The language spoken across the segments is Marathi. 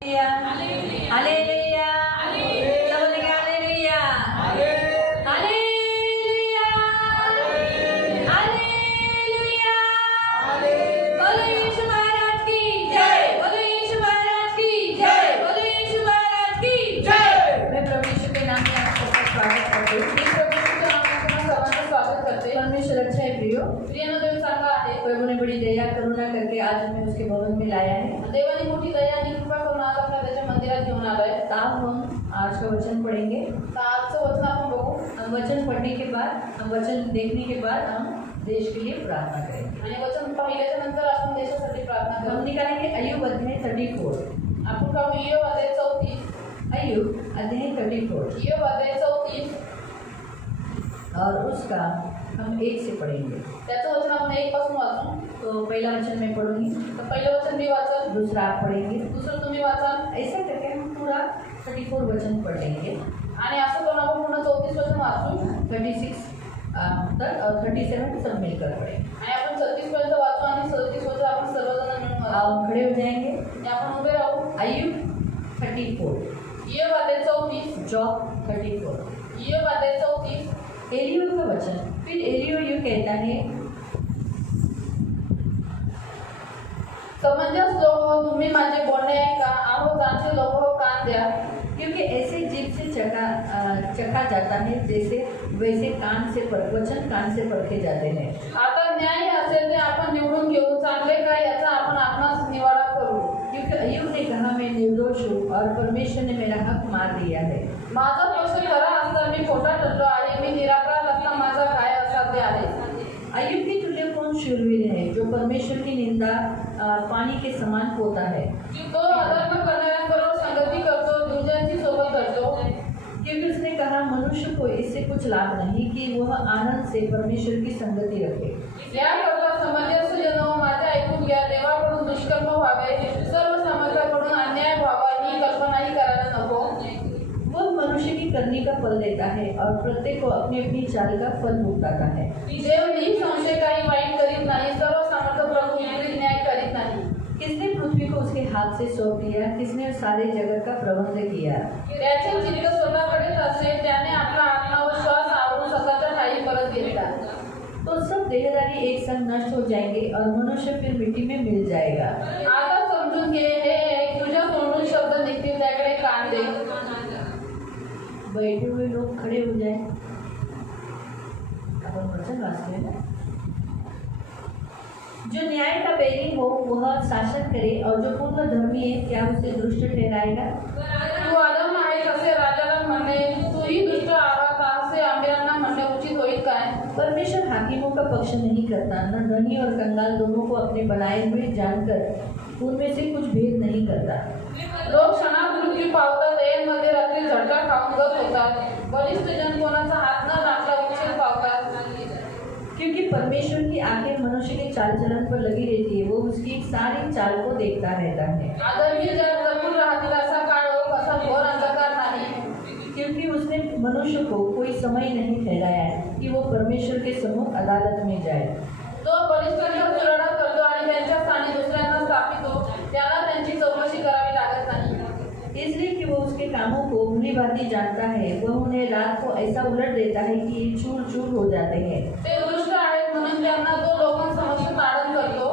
हालेलुया, हालेलुया, सब बोलेंगे हालेलुया, हालेलुया, हालेलुया। बोलो यीशु महाराज की जय, बोलो यीशु महाराज की जय, बोलो यीशु महाराज की जय। मैं प्रभु यीशु के नाम में आप सबका स्वागत करती हूँ। परमेश्वर अच्छा है प्रियो, प्रियानं देव चांगला आहे. प्रभु ने बड़ी दया करुणा करके आज हमें उसके भवन में लाया है। देवाने मोठी दया आणि कृपा करून आज आपल्या त्याच्या मंदिरात घेऊन आलाय. तो हम आज का वचन पढ़ेंगे। तर आजचं वचन आपण बघू हम वचन पढ़ने के बाद, हम वचन देखने के बाद हम देश के लिए प्रार्थना करेंगे। आणि वचन पाहिल्याच्या नंतर आपण देशासाठी प्रार्थना हम करू. निकालेंगे अय्यूब अध्याय 34। आपण पाहू इयोब अध्याय 34. अय्यूब अध्याय 34 इयोब अध्याय 34 और उसका हम 1 से पढ़ेंगे। त्याचं वचन आपण 1 पासून वाचू. तो पहला वचन मैं पढ़ूंगी, तर पहिलं वचन मी वाचन, दूसरा आप पढ़ेंगे। दुसरं तुम्ही वाचन. ऐसा करके हम पूरा 34 वचन पढ़ लेंगे। आणि असं करून आपण पूर्ण 34 वचन वाचू 36 तक और 37 सब मिलकर पढ़ेंगे। आणि आपण 36 पर्यंत वाचू आणि 37 वचन आपण सर्वजण मिळून वाचू. आप खड़े हो जाएंगे। आणि आपण उभे राहू. अय्यूब 34, इयोब अध्याय 34. जॉब 34। इयोब अध्याय 34. एलियो का वचन। फिर एलियो यूँ कहता है, समंजस लोक हो, तुम्ही माझे बोलणे ऐका. आहो जाणते लोक हो, कान द्या. क्योंकि ऐसे जीभ से चखा जाता है जैसे वैसे कान से वचन कान से परखे जाते हैं। आता न्याय असेल ते आपण निवडून घेऊ, चांगले काय याचा आपण आपणास निवाडा करू. क्योंकि अय्यूब ने कहा मैं निर्दोष हूँ और परमेश्वर ने मेरा हक मार दिया है। माझा पक्ष खरा असता मी खोटा ठरलो आहे, मी निरापराध असता माझा काय असाध्य आहे. अय्यूब की तुल्य कौन शूरवीर है जो परमेश्वर की निंदा पानी के समान पोता है। तो अधर्म करणाऱ्यांबरोबर संगती करतो, दुर्जनांची सोबत करतो. क्योंकि उसने कहा मनुष्य को इससे कुछ लाभ नहीं कि वह आनंद से परमेश्वर की संगति रखे। याकरता समंजस जनो माझे ऐकून घ्या. देवाकडून दुष्कर्म व्हावे, सर्व समर्थाकडून अन्याय व्हावा ही कल्पनाही करायला नको. वह मनुष्य की करनी का फल देता है और प्रत्येक को अपनी अपनी चाल का फल भुगताता है। देव निःसंशय काही वाईट करीत नाही, सर्व समर्थ प्रभू विपरीत न्याय करीत नाही. किसने पृथ्वी को उसके हाथ से सौंप दिया, किसने सारे जगत का प्रबंध किया। त्याचे चित्त स्वतःकडेच असे, त्याने आपला आत्मा व श्वास आवरून स्वतःच्या ठाई परत घेतला. तो सब देहधारी एक संग नष्ट हो जाएंगे और मनुष्य फिर मिट्टी में मिल जाएगा। आता समजून घे, हे ऐक, तुझ्या तोंडून शब्द निघतील, त्याकडे कान दे. बैठे हुए लोग खड़े हो जाए। अपन वचन वाचते हैं ना। जो न्याय का बैरी हो वह शासन करे और जो पूर्ण धर्मी है क्या उसे दुष्ट ठहराएगा। तू अधम आहेस असे राजाला म्हणणे, तूही दुष्ट आहात असे आंबेरांना म्हणणे उचित होईल काय. परमेश्वर हाकिमों का पक्ष नहीं करता, न धनी और कंगाल दोनों को अपने बनाए हुए जानकर उनमें से कुछ भेद नहीं करता। लोक क्षणात मृत्यू पावतात, ऐनमध्ये रात्री झटका खाऊन गत होतात. बलिष्ठ जन कोणाचा हात न लागता उच्छेद पावतात. क्योंकि परमेश्वर की आंखें मनुष्य के चाल चलन पर लगी रहती है, वो उसकी सारी चाल को देखता रहता है। आदमी जग जगून राहतील असा काळ हो, असा घोर अंधकार नाही. क्योंकि उसने मनुष्य को कोई समय नहीं ठहराया है कि वो परमेश्वर के सम्मुख अदालत में जाए। तो बलिष्ठांवर तुलना करतो आणि त्यांच्या स्थानी दुसऱ्यांना स्थापितो, त्याला त्यांची चौकशी करावी लागत नाही. इसलिए कि वो उसके कामों को भली भांति जानता है, वह उन्हें रात को ऐसा उलट देता है कि ये चूर चूर हो जाते हैं। ते दुष्ट आहेत म्हणून त्यांना तो लोकांसमक्ष ताडण करतो.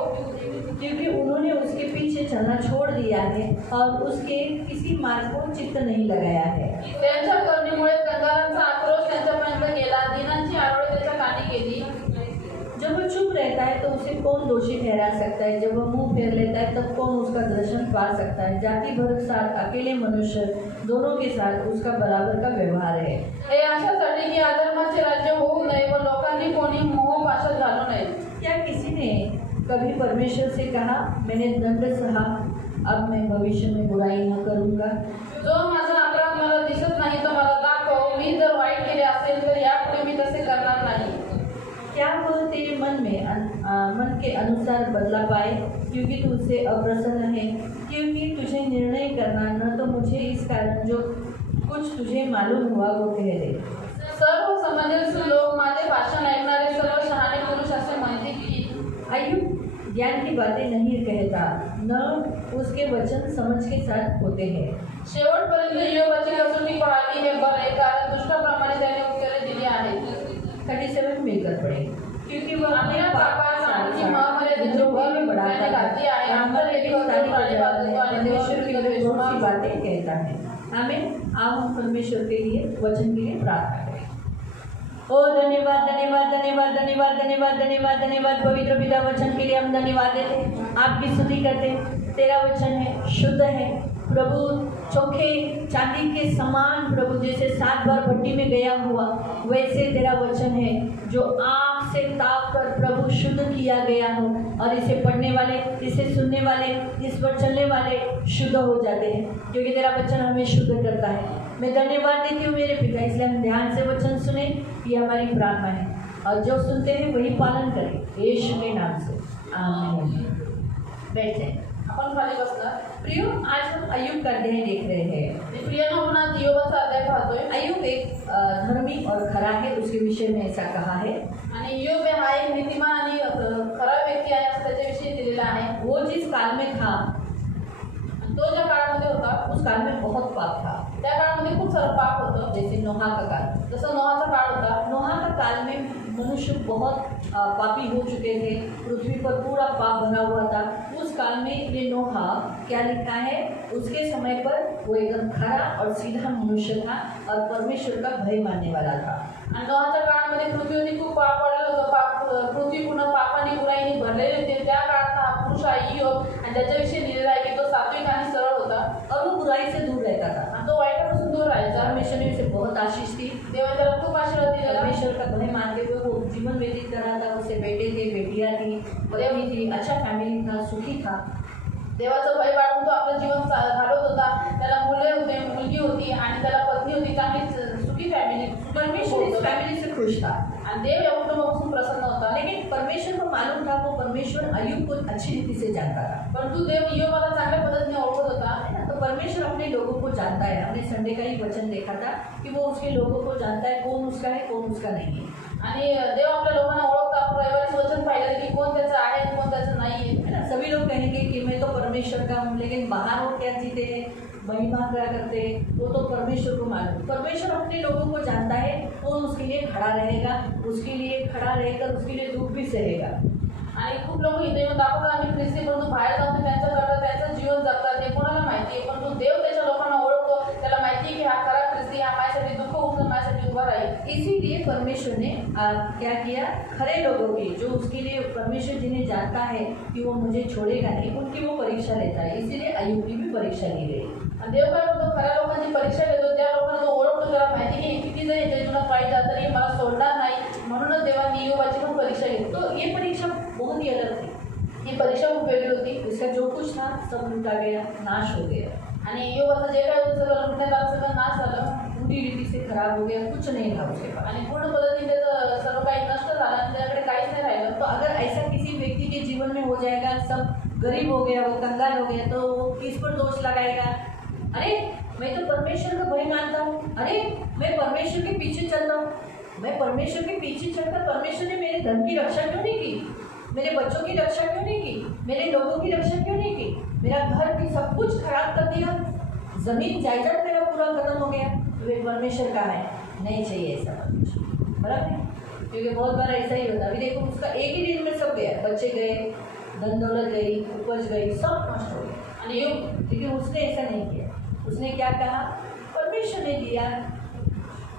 क्योंकि उन्होंने उसके पीछे चलना छोड़ दिया है और उसके किसी मार्ग को चित्त नहीं लगाया है। त्यांच्या करणीमुळे कंगालांचा आक्रोश त्यांच्यापर्यंत गेला, दीनांची आरोळी त्याच्या कानी गेली. जब वो चुप रहता है तो उसे कौन दोषी ठहरा सकता है, जब वह मुंह फेर लेता है तब कौन उसका दर्शन पा सकता है। जाति भर के साथ अकेले मनुष्य दोनों के साथ उसका बराबर का व्यवहार है। हे अशासाठी की अधर्माचे राज्य होऊ नये व लोकांनी कोणी मोहपाशात घालू नये. क्या किसी ने कभी परमेश्वर से कहा मैंने दंड सहा, अब मैं भविष्य में बुराई न करूँगा। जो माझा अपराध मला दिसत नाही तो मला दाखव, मी जर वाईट केले असेल तर यापुढे मी तसे करणार नाही. क्या वह तेरे मन के अनुसार बदला पाए, क्योंकि तू उससे अप्रसन्न है। क्योंकि तुझे निर्णय करना न तो मुझे इस कारण जो कुछ तुझे मालूम हुआ वो कह दे। सर्व समंजस लोक माझे भाषण ऐकणारे सर्व शहाणे पुरुष असे म्हणतील की अय्यूब ज्ञान की बातें नहीं कहता, न उसके वचन समझ के साथ होते हैं। शेवटपर्यंत योबाची कसोटी पाहिली हे बरे, कारण दुष्टाप्रमाणे त्याने उत्तरे दिली आहेत. 37 मिलकर पढ़े। क्योंकि वह अपने पापाची महामर्यादेची भर में बढ़ाता त्याने घातली आहे. है, आमचा एक परमेश्वर के लिए बहुत सी बातें कहता है। आमीन। आप हम परमेश्वर के लिए वचन के लिए प्रार्थना करें। ओ धन्यवाद धन्यवाद धन्यवाद धन्यवाद धन्यवाद धन्यवाद धन्यवाद पवित्र पिता, वचन के लिए हम धन्यवाद देते, आपकी स्तुति करते। तेरा वचन है, शुद्ध है प्रभु, चोखे चांदी के समान प्रभु, जैसे 7 बार भट्टी में गया हुआ वैसे तेरा वचन है, जो आग से ताप कर प्रभु शुद्ध किया गया हो, और इसे पढ़ने वाले, इसे सुनने वाले, इस पर चलने वाले शुद्ध हो जाते हैं, क्योंकि तेरा वचन हमें शुद्ध करता है। मैं धन्यवाद देती हूँ मेरे पिता, इसलिए हम ध्यान से वचन सुने, ये हमारी प्रार्थना है, और जो सुनते हैं वही पालन करें, यीशु के नाम से आमीन। बैठे आपण खाली बसणार. प्रियो, आज हम अय्यूब का अध्याय देख रहे हैं। प्रियानो आपण आज योबाचा अध्याय पाहतोय. अय्यूब एक धर्मी और खरा है, उसके विषय में ऐसा कहा है। आणि योब हा एक नीतिमान आणि खरा व्यक्ती आहे असं त्याच्याविषयी दिलेला आहे. वो जिस काल में था, तो ज्या काळामध्ये होता उस काल में बहुत पाप था। त्या काळामध्ये खूप सारं पाप होतं. जैसे नोहा का काल, जसं नोहाचा काळ होता. नोहा का काल में मनुष्य बहुत पापी हो चुके थे, पृथ्वी पर पूरा पाप भरा हुआ था। उस काल में ये नोहा क्या लिखा है, उसके समय पर वो एकदम खरा और सीधा मनुष्य था और परमेश्वर का भय मानने वाला था। आणि नोहाच्या काळामध्ये पृथ्वीवरती खूप पाप पडलं होतं. पृथ्वी पूर्ण पापाने बुराईने भरलेली होती. त्या काळात हा पुरुष आहे योब, आणि त्याच्याविषयी लिहिलेला आहे की तो सात्विक आणि सरळ होता, और वो बुराई से दूर रहता था, आणि तो वाईटापासून दूर राहायचा. परमेश्वर ने उसे बहुत आशीष दी। देवाने त्याला खूप आशीर्वाद दिलेला. परमेश्वर का भय मानते हुए वो जीवन व्यतीत कर रहा था। उससे बेटे थे, बेटियां थी, पत्नी थी, अच्छा फैमिली था, सुखी था। देवाचं भय बाळगून तो आपलं जीवन घालवत होता. त्याला मुले होते, मुलगी होती, आणि त्याला पत्नी होती, चांगली सुखी फॅमिली. परमेश्वर इस फैमिली से खुश था, आणि देव या कुटुंबापासून प्रसन्न होता. लेकिन परमेश्वर को मालूम था, वो परमेश्वर अय्यूब को अच्छी रीति से जानता था। परंतु देव योबाला चांगल्या पद्धतीने ओळखत होता. तो परमेश्वर अपने लोगों को जानता है। हमने संडे का ही वचन देखा था कि वो उसके लोगों को जानता है, कौन उसका है, कौन उसका नहीं है। आणि देव आपल्या लोकांना ओळखता. आपण रविवारी वचन पाहिलं की कोण त्याचं आहे आणि कोण त्याचं नाही आहे ना। सभी लोग कहेंगे कि मैं तो परमेश्वर का हूँ, लेकिन बाहर वो क्या जीते हैं, महिमा क्या करते हैं, वो तो परमेश्वर को मालूम। परमेश्वर अपने लोगों को जानता है, कौन उसके लिए खड़ा रहेगा, उसके लिए खड़ा रहकर उसके लिए दुख भी सहेगा। आणि खूप लोक इथे येऊन दाखवतात आम्ही ख्रिस्ती, परंतु बाहेर जाऊन त्यांचं करतात, त्यांचं जीवन जगतात, ते कोणाला माहिती आहे. परंतु देव त्याच्या लोकांना ओळखतो. त्याला माहिती आहे की हा खरा ख्रिस्ती, हा माझ्यासाठी दुःख उचलून माझ्यासाठी उभा राहील. इसीलिए परमेश्वर ने क्या किया, खरे लोगों की, जो उसके लिए परमेश्वर जिन्हें जानता है कि वो मुझे छोड़ेगा नहीं, उनकी वो परीक्षा लेता है। इसीलिए अय्यूब की भी परीक्षा ली गई। आणि देव काय करतो, खऱ्या लोकांची परीक्षा घेतो. त्या लोकांना तो ओळखतो. त्याला माहिती की किती जरी याच्या जीवनात वाईट झालं तरी मला सोडणार नाही, म्हणूनच देवाने योबाची पण परीक्षा घेतली. तो ये परीक्षा बहुत ही अलग थी। ही परीक्षा खूप वेगळी होती. उसका जो कुछ था सब लुटा गया, नाश हो गया, आणि योबाचं जे काय होतं सगळं लुटण्यात आलं, सगळं नाश झालं. पूरी रीति से खराब हो गया, कुछ नहीं था उसके पास। आणि पूर्ण पद्धतीने त्याचं सर्व काही नष्ट झालं आणि त्याच्याकडे काहीच नाही राहिलं. तो अगर ऐसा किसी व्यक्ति के जीवन में हो जाएगा, सब गरीब हो गया, वो कंगाल हो गया, तो वो किस पर दोष लगाएगा? अरे मैं तो परमेश्वर का भय मानता हूँ, अरे मैं परमेश्वर के पीछे चलता हूँ, मैं परमेश्वर के पीछे चलकर परमेश्वर ने मेरे धन की रक्षा क्यों नहीं की, मेरे बच्चों की रक्षा क्यों नहीं की, मेरे लोगों की रक्षा क्यों नहीं की, मेरा घर भी सब कुछ खराब कर दिया, जमीन जायदाद मेरा पूरा खत्म हो गया। वे परमेश्वर का है, नहीं चाहिए ऐसा कुछ, बराबर है? क्योंकि बहुत बार ऐसा ही होता है। अभी देखो, उसका एक ही दिन में सब गया, बच्चे गए, धन दौलत गई, उपज गई, सब नष्ट हो गया। आणि योग लेकिन उसने ऐसा नहीं किया। उसने क्या कहा, परमेश्वर ने दिया,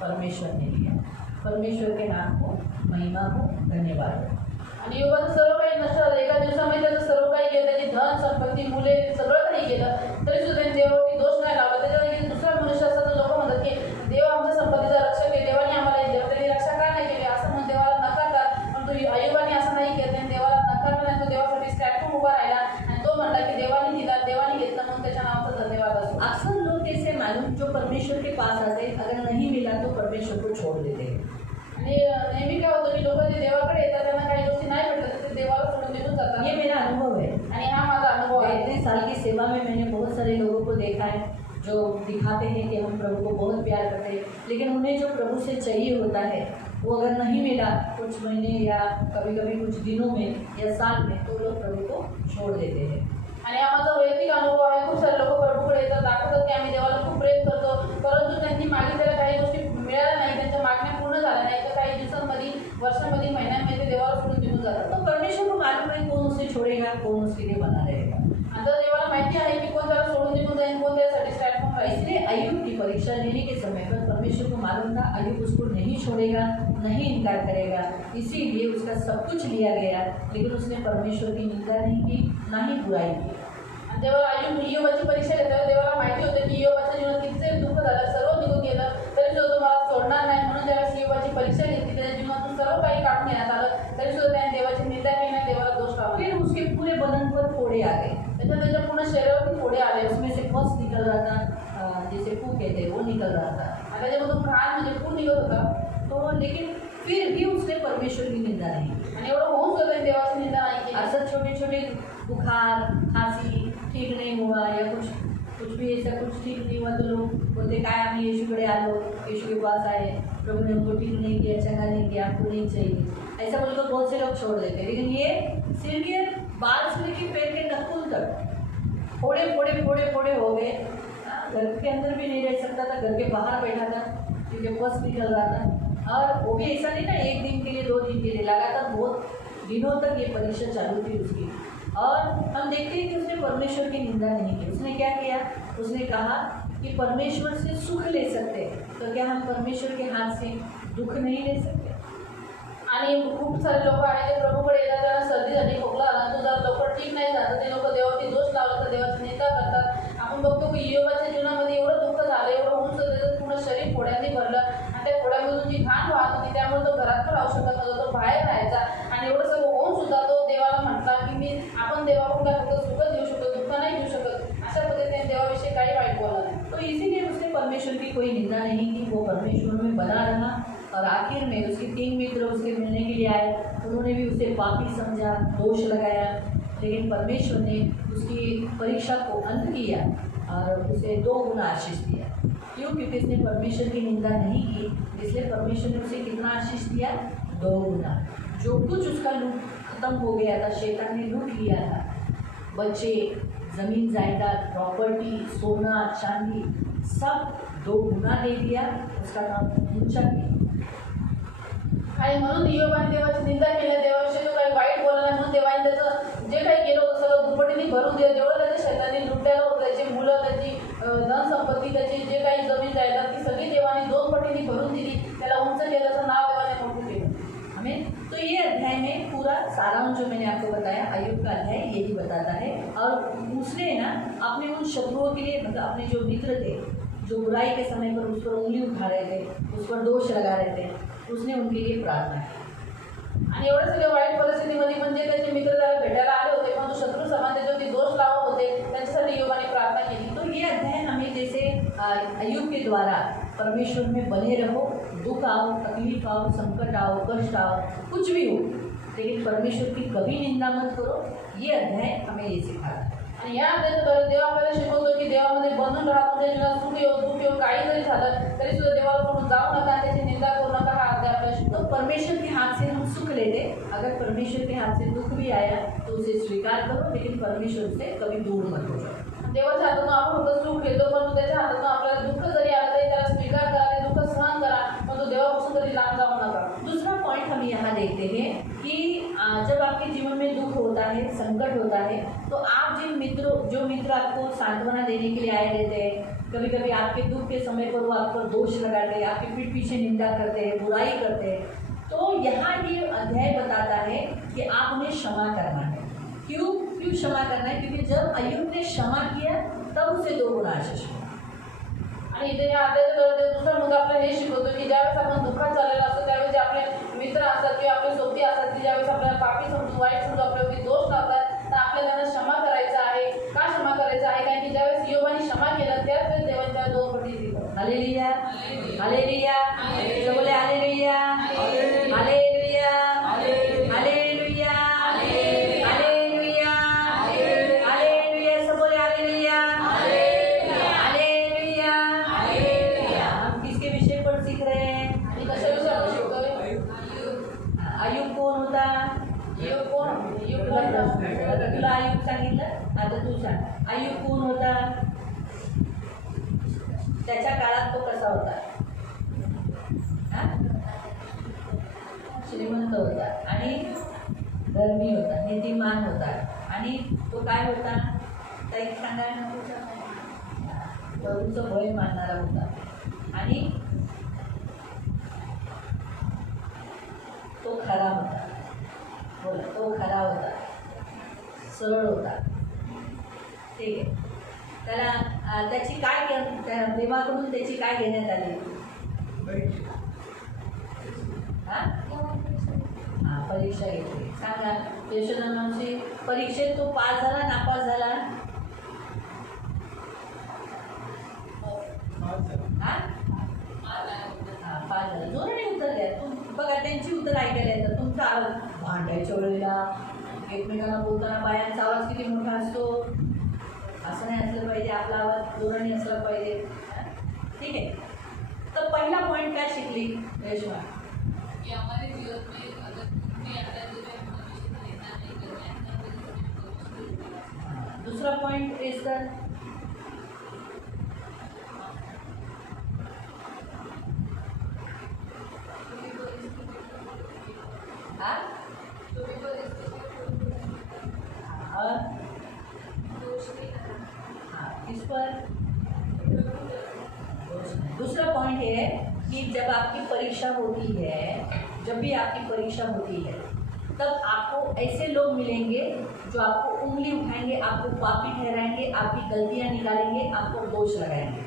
परमेश्वर ने दिया, परमेश्वर के नाम को महिमा हो, धन्यवाद हो। आणि योगाचं सर्व काही नष्ट झालं. एका दिवसामध्ये त्याचं सर्व काही गेलं, त्याची धन संपत्ती मुले सगळं काही गेलं, तरी सुद्धा त्यांनी देवावरती दोष नाही लावला. त्याच्यावर दुसरा मनुष्य असतात लोक म्हणतात की देव आमच्या संपत्तीचा रक्षक आहे, देवाने आम्हाला हे दिलं, त्यांनी रक्षा का नाही केली असं म्हणून देवाला नकारतात. परंतु अय्यूबाने असं नाही केलं. त्यांनी देवाला नकारलं नाही. तो देवासाठी स्टॅच्यू उभा राहिला आणि तो म्हणला की देवाने दिला, देवाने घेतलं, म्हणून त्याच्या नावाचा धन्यवाद असो. अक्सर लोग कैसे मालूम, जो परमेश्वर के पास आते, अगर नहीं मिला तो परमेश्वर को छोड़ देते हैं। आणि नेहमी काय होतं की लोक जे देवाकडे येतात त्यांना काही गोष्टी नाही भेटत, ते देवाला सोडून निघून जातात. ये मेरा अनुभव है। आणि हा माझा अनुभव आहे. इतने साल की सेवा में मैंने बहुत सारे लोगों को देखा है जो दिखाते हैं कि हम प्रभु को बहुत प्यार करते हैं, लेकिन उन्हें जो प्रभु से चाहिए होता है वो अगर नहीं मिला कुछ महीने या कभी कभी कुछ दिनों में या साल में, तो लोग प्रभु को छोड़ देते हैं। आणि हा माझा वैयक्तिक अनुभव आहे. खूप सारे लोक प्रभूकडे येतात, दाखवतात की आम्ही देवाला खूप प्रेम करतो, परंतु त्यांनी मागितलेल्या काही गोष्टी मिळाल्या नाही, त्यांच्या मागण्या पूर्ण झाल्या नाही, तर काही दिवसांमध्ये, वर्षांमध्ये, महिन्यांमध्ये ते देवाला सोडून निघून जातात. तो परमेश्वर को मालूम है कौन उसे छोड़ेगा, कौन उसके लिए बना रहेगा। आता देवाला माहिती आहे की कोण त्याला सोडून निघून जाईल, कोण त्यासाठी स्टँड होऊन राहील. इसलिए अय्यूब की परीक्षा लेने के समय पर परमेश्वर को मालूम था अय्यूब उसको नहीं छोड़ेगा, नहीं इनकार करेगा, इसीलिए उसका सब कुछ लिया गया, लेकिन उसने परमेश्वर की निंदा नहीं की, ना ही बुराई की। आणि जेव्हा इयोबाची परीक्षा घेतल्यावर देवाला माहिती होतं की इयोबाच्या जीवनात किती जरी दुःख झालं, सर्व निघून गेलं, तरी सुद्धा तो मला सोडणार नाही. म्हणून ज्यावेळेस इयोबाची परीक्षा घेतली, त्याच्या जीवनातून सर्व काही काढून घेण्यात आलं, तरी सुद्धा त्याने देवाची निंदा केली नाही, देवाला दोष लावला. फिर उसके पूरे बदन पर फोड़े आ गए, त्याच्या पूर्ण शरीरावरती फोडे आले, उसमें से पस निकल रहा था, जैसे फू कहते हैं वो निकल रहा था। आणि त्याच्यामधून घाण म्हणजे पूर्ण निघत होता. तो लेकिन फिर भी उसने परमेश्वर की निंदा नहीं की। आणि एवढं होऊन सुद्धा त्याने देवाची निंदा नाही केली. असं छोटे छोटे बुखार, खांसी ठीक नहीं हुआ या कुछ भी ऐसा कुछ ठीक नहीं हुआ, तो लोग बोलते काय आम्ही यीशुकडे आलो, यीशु के पास आए, प्रभु ने उनको ठीक नहीं किया, चंगा नहीं किया, आपको नहीं चाहिए, ऐसा बोलकर बहुत से लोग छोड़ देते। लेकिन ये सिर के बाल से लेकर पैर के नखून तक फोड़े फोड़े फोड़े फोड़े हो गए। घर के अंदर भी नहीं रह सकता था, घर के बाहर बैठा था क्योंकि पस निकल रहा था। और वो भी ऐसा नहीं ना एक दिन के लिए, 2 दिन के लिए, लगातार बहुत दिनों तक ये परीक्षा चालू थी उसकी। और हम देखते हैं कि उसने परमेश्वर की निंदा नहीं की। उसने क्या किया? उसने कहा कि परमेश्वर से सुख ले सकते हैं, तो क्या हम परमेश्वर के हाथ से दुख नहीं ले सकते? आणि खूप सारे लोक आहेत ते प्रभूकडे येतात, त्यांना सर्दी झाली, खोकला आला, तो जर लवकर ठीक नाही झालं, ते लोक देवावरती दोष लावतात, तर देवाची निंदा करतात. आपण बघतो की इयोबाच्या जीवनामध्ये एवढं दुःख झालं, एवढं होऊन सुद्धा त्याचं पूर्ण शरीर फोड्यांनी भरलं, आणि त्या फोड्यामधून जी घाण वाहत होती, त्यामुळे तो घरात पण राहू शकत नव्हता, तो बाहेर राहायचा. आणि एवढं सगळं होऊन सुद्धा तो देवाला म्हटला की आपण देवाकडून काय फक्त सुखच घेऊ शकतो, दुःख नाही घेऊ शकत. अशा पद्धतीने देवाविषयी काही वाईट बोलला नाही. तो इसीलिए उसने परमेश्वर की कोई निंदा नहीं की, वो परमेश्वर में बना रहा। और आखिर में उसके 3 मित्र उसके मिलने के लिए आए, उन्होंने भी उसे पापी समझा, दोष लगाया, लेकिन परमेश्वर ने उसकी परीक्षा को अंत किया और उसे 2 गुना आशीष दिया। क्यों? क्योंकि उसने परमेश्वर की निंदा नहीं की, इसलिए परमेश्वर ने उसे कितना आशीष दिया? 2 गुना। जो कुछ उसका लूट खत्म हो गया था, शैतान ने लूट लिया था, बच्चे, जमीन जायदाद, प्रॉपर्टी, सोना चांदी, सब 2 गुना दे दिया, उसका नाम ऊंचा किया। आणि म्हणून इयोबाने देवाची निंदा केली, देवाविषयी तो काही वाईट बोलला नाही, म्हणून देवाने त्याचं जे काही केलं होतं सगळं दुप्पटीने भरून दिलं. जेवढं त्याच्या शैतानी लुटायला होतं, त्याची मुलं, त्याची धनसंपत्ती, त्याची जे काही जमीन जायदाद, ती सगळी देवाने 2 पटीने भरून दिली. त्याला उंच केलं, त्याचं नाव देवाने मोठं केलं. हमें तो ये अध्याय में पूरा सारांश जो मैंने आपको बताया, अय्यूब का अध्याय यही बताता है। और उसने ना अपने उन शत्रुओं के लिए, मतलब अपने जो मित्र थे, जो बुराई के समय पर उस पर उंगली उठा रहे थे, उस पर दोष लगा रहे थे, उसने उनके लिए प्रार्थना की। आणि एवढं सगळं वाईट परिस्थितीमध्ये म्हणजे त्याचे मित्र त्याला भेटायला आले होते, पण शत्रू समान त्याच्यावरती दोष लावत होते, त्यांच्यासाठी इयोबाने प्रार्थना केली. तो ये अध्याय हमें जैसे अय्यूब के द्वारा परमेश्वर में बने रहो, दुख आओ, तकलीफ आओ, संकट आओ, कष्ट आओ, कुछ भी हो, लेकिन परमेश्वर की कभी निंदा मत करो, ये अध्याय हमें ये सिखाता है। आणि या अध्यायाद्वारे देव आपल्याला शिकवतो की देवामध्ये बंधून राहा, तुमच्या जीवनात सुख येऊ, दुःख येऊ, काही जरी झालं तरी सुद्धा देवाला सोडून जाऊ नका, त्याची निंदा करू नका. हा अध्याय आपल्याला शिकवतो. तो परमेश्वर के हाथ से हम सुख लेते, अगर परमेश्वर के हाथ से दुख भी आया तो उसे स्वीकार करो, लेकिन परमेश्वर से कभी दूर मत हो जाओ। देवाच्या हातातून आपण फक्त सुख घेतो, पण त्याच्या हातातून आपल्याला दुःख जरी आलं तरी त्याला स्वीकार करा, ते दुःख सहन करा, पण तो देवापासून कधी लांब जाऊ नका. दूसरा पॉइंट हम यहाँ देखते हैं कि जब आपके जीवन में दुख होता है, संकट होता है, तो आप जो मित्र आपको सांत्वना देने के लिए आए रहते हैं, कभी कभी आपके दुख के समय पर वो आप पर दोष लगाते हैं, आपके पीठ पीछे निंदा करते हैं, बुराई करते हैं, तो यहाँ ये अध्याय बताता है कि आप उन्हें क्षमा करना है। क्यों क्षमा करना है? क्योंकि जब अय्यूब ने क्षमा किया तब उसे 2 गुना आशीष मिला। आणि इथे या अध्यायाद्वारे दुसरा मुद्दा आपल्याला हे शिकवतो की ज्यावेळेस आपण दुःखात चाललेला असतो, त्यावेळेस जे आपले मित्र असतात किंवा आपले सोबती असतात की ज्यावेळेस आपल्याला पापी समजून, वाईट समजून, आपल्यावरती दोष लावतात, तर आपल्याला त्यांना क्षमा करायचा आहे. का क्षमा करायचं आहे? कारण की ज्यावेळेस इयोबाने क्षमा केलं, त्याच वेळेस देवाने त्याला 2 पटी दिलं. हालेलुया, हालेलुया, जो बोले hallelujah, hallelujah, hallelujah, hallelujah, hallelujah, सब बोले हालेलुया, हालेलुया। हम किसके विषय पर सीख रहे हैं? आणि कशाविषयी आपण शिकतोय? तुला आयुब सांगितलं, आता तू सांग आयुब कोण होता, त्याच्या काळात तो कसा होता? हा? श्रीमंत होता आणि धर्मी होता, नीतिमान होता आणि तो काय होता? ताई सांगायला नको का? प्रभूचं भय मानणारा होता आणि तो खरा होता. बोला, तो खरा होता, सरळ होता. ठीक आहे. त्याला त्याची काय त्या देवाकडून त्याची काय घेण्यात आली? हां, परीक्षा घेतली. सांगा यशोदा मावशी, परीक्षेत तो पास झाला नापास झाला? पास झाला. जोराने उत्तर द्या. बघा त्यांची उत्तर ऐकायला येतं. तुमचा आवाज भांडायच्या वेळेला एकमेकांना बोलताना बायांचा आवाज किती मोठा असतो. असं नाही असलं पाहिजे, आपला आवाज जोराने असला पाहिजे. ठीक आहे. तर पहिला पॉईंट काय शिकली रेश्मा? कि हमारे जीवन में अगर कोई आता है तो मैं भविष्य में लेना नहीं करना है। दूसरा पॉइंट इज सर किस पर? दूसरा पॉइंट ये है कि जब आपकी परीक्षा होती है, जब भी आपकी परीक्षा होती है, तब आपको ऐसे लोग मिलेंगे जो आपको उंगली उठाएंगे, आपको पापी ठहराएंगे, आपकी गलतियां निकालेंगे, आपको दोष लगाएंगे.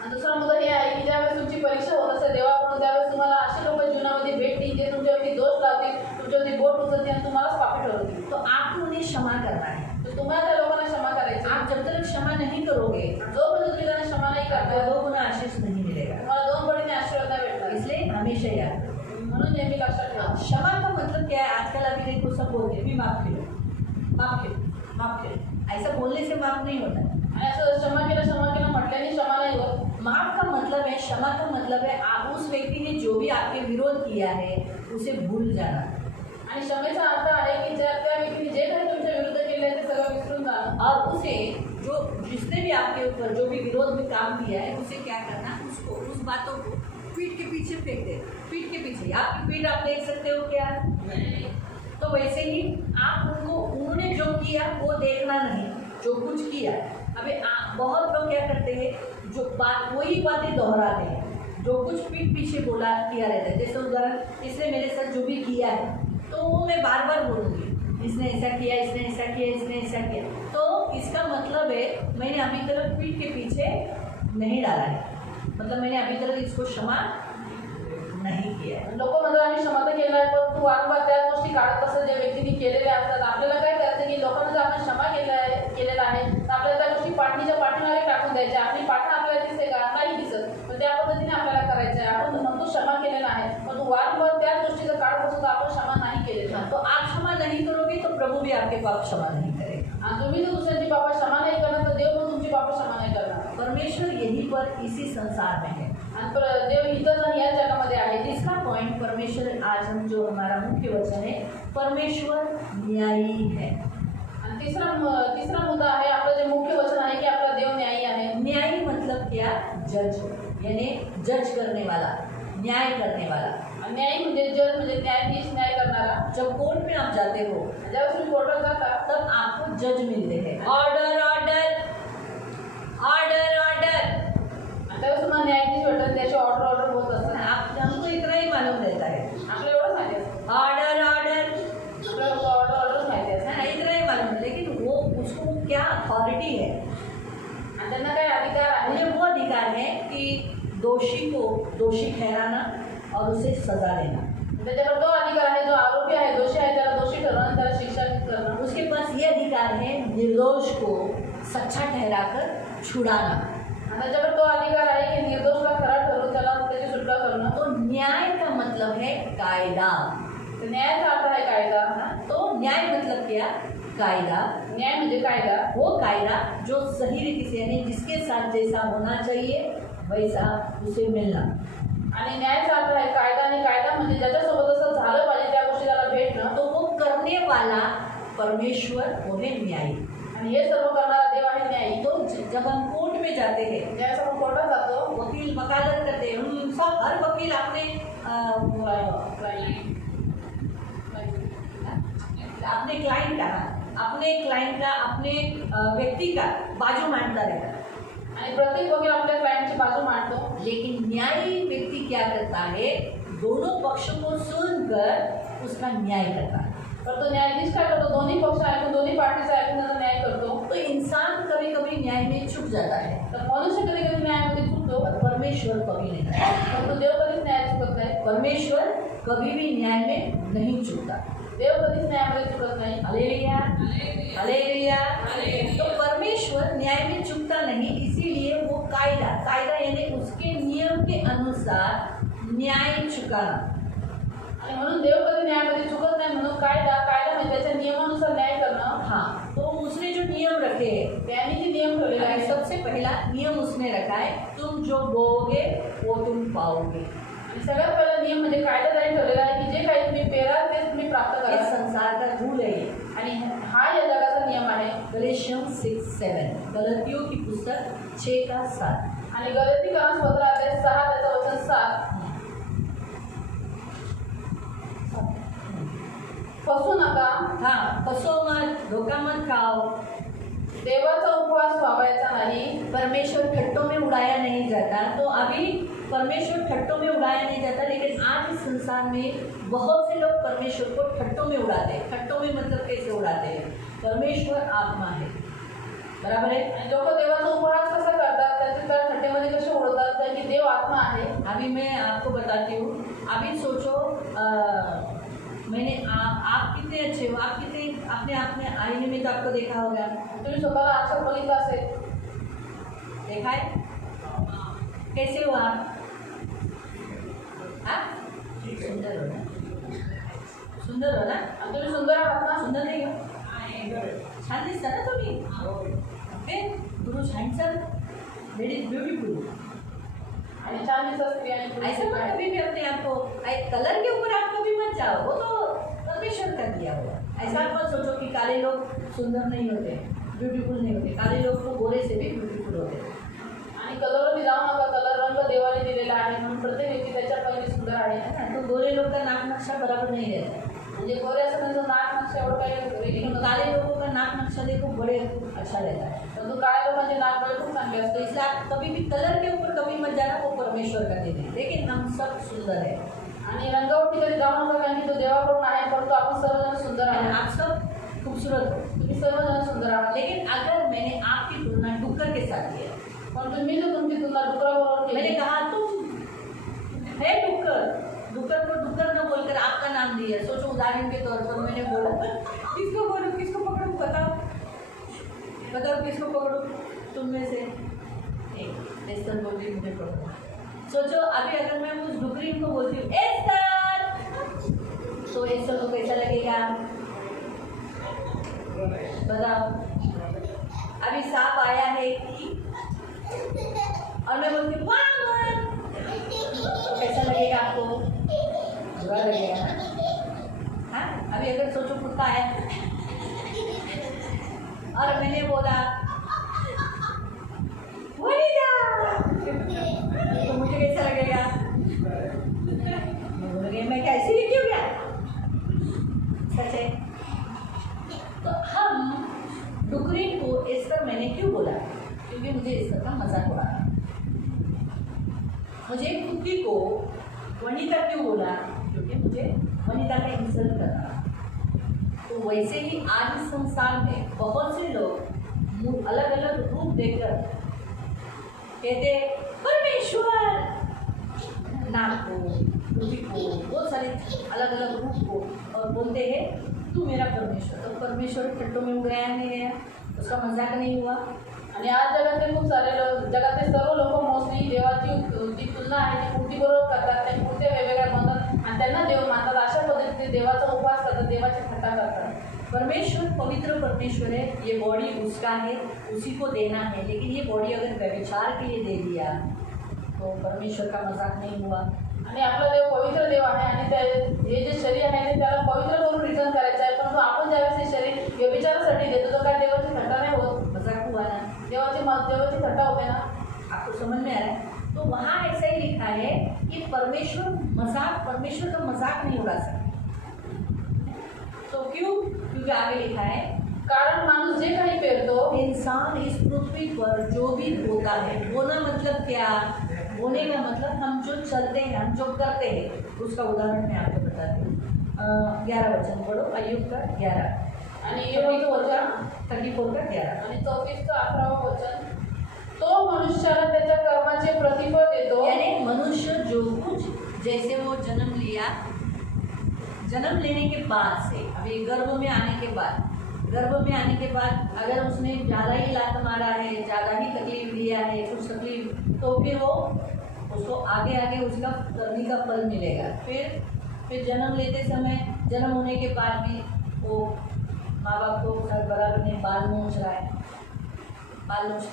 आणि दुसरा मुद्दा हे आहे की ज्यावेळेस तुमची परीक्षा होत असते देवाकडून, त्यावेळेस तुम्हाला असे लोक जीवनामध्ये भेटतील जे तुमच्यावरती दोष लावतील, तुमच्यावरती बोट उचलतील आणि तुम्हालाच पापी ठरवतील. तो आपको उन्हें क्षमा करना है. तर तुम्हाला त्या लोकांना क्षमा करायची. आप जब तक क्षमा नहीं करोगे, जोपर्यंत तुम्ही त्यांना क्षमा नाही आपको करता, 2 गुना आशीष नहीं मिलेगा. तुम्हाला 2 पटीने आशीर्वाद नाही भेटणार. इसलिए हमेशा याद रखो. म्हणून नेहमी लक्षात ठेवा. क्षमा का मतलब क्या है? आजकल अभी देखो सब बोलते हैं भी माफ करो, माफ करो, माफ करो. ऐसा बोलने से माफ नहीं होता. आणि असं क्षमा केलं म्हटल्याने क्षमा नाही होत. माफ का मतलब है, क्षमा का मतलब है आप उस व्यक्ति ने जो भी आपके विरोध किया है उसे भूल जाना. आणि क्षमेचा अर्थ आहे की त्या व्यक्तीने जे काही तुमच्या विरुद्ध केले आहे ते सगळं विसरून जाणं. और उसे जो जिसने भी आपके ऊपर जो भी विरोध में काम किया है उसे क्या करना, उसको उस बातों को पीठ के पीछे फेंक दे. पीठ के पीछे आपकी पीठ आप देख सकते हो क्या? तो वैसे ही आप उनको उन्होंने जो किया वो देखना नहीं, जो कुछ किया. अभी बहुत लोग क्या करते हैं, जो बात वही बातें दोहराते हैं, जो कुछ पीठ पीछे बोला किया रहता है. जैसे उदाहरण, इसने मेरे साथ जो भी किया है तो वो मैं बार बार बोलूँगी, इसने ऐसा किया, इसने ऐसा किया, इसने ऐसा किया. तो इसका मतलब है मैंने अभी तक पीठ के पीछे नहीं डाला है, मतलब मैंने अभी तक इसको क्षमा नाही किया. लोक म्हणतात आम्ही क्षमा तर केला आहे, पण तू वारंवार त्या गोष्टी काढत असतात ज्या व्यक्तीने केलेल्या असतात. आपल्याला काय करायचं की लोकांना जर आपण क्षमा केलेला आहे तर आपल्याला त्या गोष्टी पाठणीच्या पाठीमागे टाकून द्यायच्या. आपली पाठण आपल्याला दिसते का? नाही दिसत. पण त्या पद्धतीने आपल्याला करायचं आहे. आपण म्हणतो क्षमा केलेला आहे, पण तू वारंवार त्याच गोष्टी जर काढत असतो तर आपण क्षमा नाही केलेली. तो आप क्षमा नहीं करोगे तो प्रभु भी आपके पाप क्षमा नहीं करेगा. आणि तुम्ही जर दुसऱ्यांची पाप क्षमा नाही करणार तर देव पण तुमची पाप क्षमा नाही करणार. परमेश्वर यहीं पर इसी संसार में है आणि देव इथं या जगामध्ये आहे. तीसरा पॉइंट, परमेश्वर, आज हम जो हमारा मुख्य वचन है, परमेश्वर न्यायी है. आणि तिसरा मुद्दा आहे, आपलं जे मुख्य वचन आहे की आपला देव न्यायी आहे. न्यायी मतलब क्या? जज, यानी जज करने वाला, न्याय करने वाला. आणि न्यायी म्हणजे जज म्हणजे न्यायाधीश, न्याय करणारा. जब कोर्ट में आप जाते हो ज्यावेळेस तुम्ही कोर्टात जाता तब आपको जज मिलते हैं. Order order order order. त्यावेळेस तुम्हाला न्यायाधीश भेटतात, त्याची ऑर्डर होत असतात. आप हमको इतना ही मालूम रहता है, आपल्याला एवढंच माहिती असतं. ऑर्डर ऑर्डर, आपल्याला ऑर्डर माहिती असतं. हाँ, इतना ही मालूम है. लेकिन वो उसको क्या अथॉरिटी है, आणि त्यांना काय अधिकार आहे? उन्हें वो अधिकार है कि दोषी को दोषी ठहराना और उसे सजा देना. त्याच्याकडे तो अधिकार आहे, जो आरोपी आहे, दोषी आहे, त्याला दोषी ठरवणं, त्याला शिक्षा करणं. उसके पास ये अधिकार है निर्दोष को सच्चा ठहराकर छुड़ाना. आणि त्याच्याकडे तो अधिकार आहे की निर्दोषला खरा ठरवून त्याला त्याची सुटका करणं. तो न्याय का मतलब है कायदा. तर न्यायाचा अर्थ आहे कायदा. तो न्याय मतलब क्या? कायदा. न्याय म्हणजे कायदा. वो कायदा जो सही रीति से, यानी जिसके साथ जैसा होना चाहिए वैसा उसे मिलना. आणि न्यायाचा अर्थ आहे कायदा. आणि कायदा म्हणजे ज्याच्यासोबत असं झालं पाहिजे त्या गोष्टी त्याला भेटणं. तो वो करने वाला परमेश्वर वो है न्यायी। आणि हे सर्व करणारा देव आहे न्यायी। तो जब हम कोर्ट में जाते हैं, ज्यावेळेस आपण कोर्टात जातो, वकील वकालत करते हैं, सब हर वकील अपने क्लाइंट का अपने व्यक्ति का बाजू मांडता रहता है। आणि प्रत्येक वकील आपल्या क्लायंटची बाजू मांडतो। लेकिन न्यायी व्यक्ति क्या करता है, दोनों पक्षों को सुनकर उसका न्याय करता है। तर तो न्यायाधीश काय करतो, दोन्ही पक्ष ऐकून दोन्ही पार्टीचा ऐकून त्याचा न्याय करतो। तो इंसान कभी कभी न्याय में चूक जाता है, तर मनुष्य कधी कधी न्यायामध्ये चुकतो, और परमेश्वर कभी नहीं। परंतु देव कधीच न्याय चुकत नाही। परमेश्वर कभी भी न्याय में नहीं चूकता। देव कधीच न्यायामध्ये चुकत नाही। Hallelujah, hallelujah. तो परमेश्वर न्याय में चूकता नहीं, इसीलिए वो कायदा यानी उसके नियम के अनुसार न्याय चुकाना। आणि म्हणून देव कधी न्यायामध्ये चुकत नाही, म्हणून कायदा म्हणजे त्याच्या नियमानुसार न्याय करणं। हाँ, तो उसने जो नियम रखे हैं, त्यांनी जे नियम ठेवलेले आहे, सबसे पहला नियम उसने रखा है, तुम जो बोओगे वो तुम पाओगे। आणि सगळ्यात पहिला नियम म्हणजे कायदा त्यांनी ठेवलेला आहे की जे काही तुम्ही पेराल ते तुम्ही प्राप्त ये कराल। संसार का रूल है ये। आणि हा या जगाचा नियम आहे। गलेशियंस 6:7, गलतियों की पुस्तक 6:7। आणि गलतीकरण पत्र अध्याय 6 त्याचं वचन 7, फसू नका, हाँ, फंसो मत, धोखा मत खाओ। देवाचा उपवास व्हावायचा नाही। परमेश्वर ठट्टों में उड़ाया नहीं जाता। तो अभी परमेश्वर ठट्टों में उड़ाया नहीं जाता, लेकिन आज इस संसार में बहुत से लोग परमेश्वर को ठट्टों में उड़ाते हैं। ठट्टों में मतलब कैसे उड़ाते हैं, परमेश्वर आत्मा है, बराबर है। आणि लोक देवाचा उपवास कसा करतात, त्याचे तर थट्टेमध्ये कसे उडतात, कारण की देव आत्मा आहे। अभी मैं आपको बताती हूँ। अभी सोचो, आप कितने अच्छे हो, आप कितने अपने आप में आईने में तो आपको देखा होगा, तुम्ही स्वतःला आरशात बघितलं असेल, देखा है कैसे हो आप? हाँ, सुंदर हो ना, सुंदर हो ना, आणि तुम्ही सुंदर आहात ना? सुंदर नहीं हो, छान दिसता ना तुम्ही। ओके, पुरुष हैंडसम, लेडीज ब्यूटीफुल। आणि छान दिसत स्त्री आणि पुरुष ऐसा मत कभी भी अपने आप को कलर के ऊपर आप कभी मत जाओ, वो तो परमेश्वर का दिया हुआ। ऐसा मत सोचो कि काले लोग सुंदर नहीं होते, ब्यूटीफुल नहीं होते। काले लोग तो गोरे से भी ब्यूटीफुल होते हैं। आणि कलरवरती जाऊ नका, कलर रंग देवाने दिलेला आहे, म्हणून प्रत्येक व्यक्ती त्याच्या पहिले सुंदर आहे। तो गोरे लोग का नाक नक्शा बराबर नहीं रहता, म्हणजे गोरे असं त्यांचं नाक नक्षा एवढं काही लेकिन वेगळं काले लोगों का नाक नक्शा देखो बड़े अच्छा रहता है। परंतु काळ्या लोकांचे नाक बळे खूप चांगले तो असते। इसलिए आप कभी भी कलर के ऊपर कभी मत जाना, वो परमेश्वर का देन है। लेकिन हम सब सुंदर है, आणि रंगावरती कधी जाऊ नका, कारण की तो देवाकडून आहे, परंतु आपण सर्वजण सुंदर और आहात। आप सब खूबसूरत हो। तुम्ही सर्वजण सुंदर आहात। लेकिन अगर मैंने आपकी तुलना डुक्कर के साथ की है, पण तुम्ही जो तुमची तुलना डुकराबरोबर मैंने केली, कहा तुम है डुक्कर को डुक्कर न बोलकर आपका नाम दिया। सोचो उदाहरण के तौर पर मैंने बोला, किसको बोलूं, किसको पकड़ूं, बताओ किसको पकड़ूं तुम में से एक। एस्तर बोल रही मुझे पकड़ो। सोचो अभी अगर मैं उस डुकरी को बोलती हूँ एस्तर, तो एस्तर को कैसा लगेगा बताओ। अभी सांप आया है और मैं बोलती हूँ वामन, तो कैसा लगेगा आपको? बुरा लगेगा ना। हाँ, अभी अगर सोचो कुत्ता है और मैंने बोला वनीता, तो मुझे कैसा लगेगा? मैं बोलूँगी मैं क्या इसीलिए क्यों गया? सच है। तो हम डुकरी को एस्तर मैंने क्यों बोला? क्योंकि मुझे एस्तर का मजाक उड़ाना। मुझे कुत्ती को वनीता क्यों बोला? क्योंकि मुझे वनीता का इंसल्ट करना। तो वैसे ही आज इस संसार में बहुत से लोग अलग अलग रूप देकर कहते परमेश्वर, नाक को, रूपी को, बहुत सारे अलग अलग रूप को, और बोलते हैं तू मेरा परमेश्वर। तो परमेश्वर ठट्टों में उड़ाया नहीं गया, उसका मजाक नहीं हुआ। आणि आज जगातले खूप सारे लोक, जगातले सर्व लोक मोस्टली देवाची जी तुलना आहे ती मूर्तीबरोबर करतात। त्या मूर्त्या वेगवेगळ्या बनतात आणि त्यांना देव मानतात। अशा पद्धतीने देवाचा उपवास करतात, देवाची थट्टा करतात। परमेश्वर पवित्र परमेश्वर है, ये बॉडी उसका है, उसी को देना है। लेकिन ये बॉडी अगर व्यभिचार के लिए दे दिया तो परमेश्वर का मजाक नहीं हुआ। आणि आपला देव पवित्र देव आहे आणि त्या हे जे शरीर आहे ते त्याला पवित्र करून रिटर्न करायचं आहे. परंतु आपण ज्यावेळेस हे शरीर व्यभिचारासाठी देतो तर काय देवाची थट्टा नाही होत? मजाक हुआ ना? देवाची थट्टा होते ना. आपको समझ में आ रहा है? तो वहाँ ऐसा ही लिखा है कि परमेश्वर का मजाक नहीं उड़ा सकते. तो क्यों? क्योंकि आगे लिखा है, कारण माणूस जे काही पेरतो, इंसान इस पृथ्वी पर जो भी बोता है, बोना मतलब क्या? बोने का मतलब हम जो चलते हैं, हम जो करते हैं, उसका उदाहरण मैं आपको बताती हूँ. 11 वचन पढ़ो, अय्यूब का 11 आणि ईयोबाचं वचन 34 का 11. आणि 34चं 11वं वचन, तो मनुष्याला त्याच्या कर्माचे प्रतिफळ देतो. यानी मनुष्य जो कुछ, जैसे वो जन्म लेने के बाद से, अभी गर्भ में आने के बाद अगर उसने ज़्यादा ही लात मारा है, ज़्यादा ही तकलीफ दिया है, कुछ तकलीफ, तो फिर वो उसको आगे उसका करने का फल मिलेगा. फिर जन्म लेते समय, जन्म होने के बाद भी वो माँ बाप को बराबर में बाल नोचता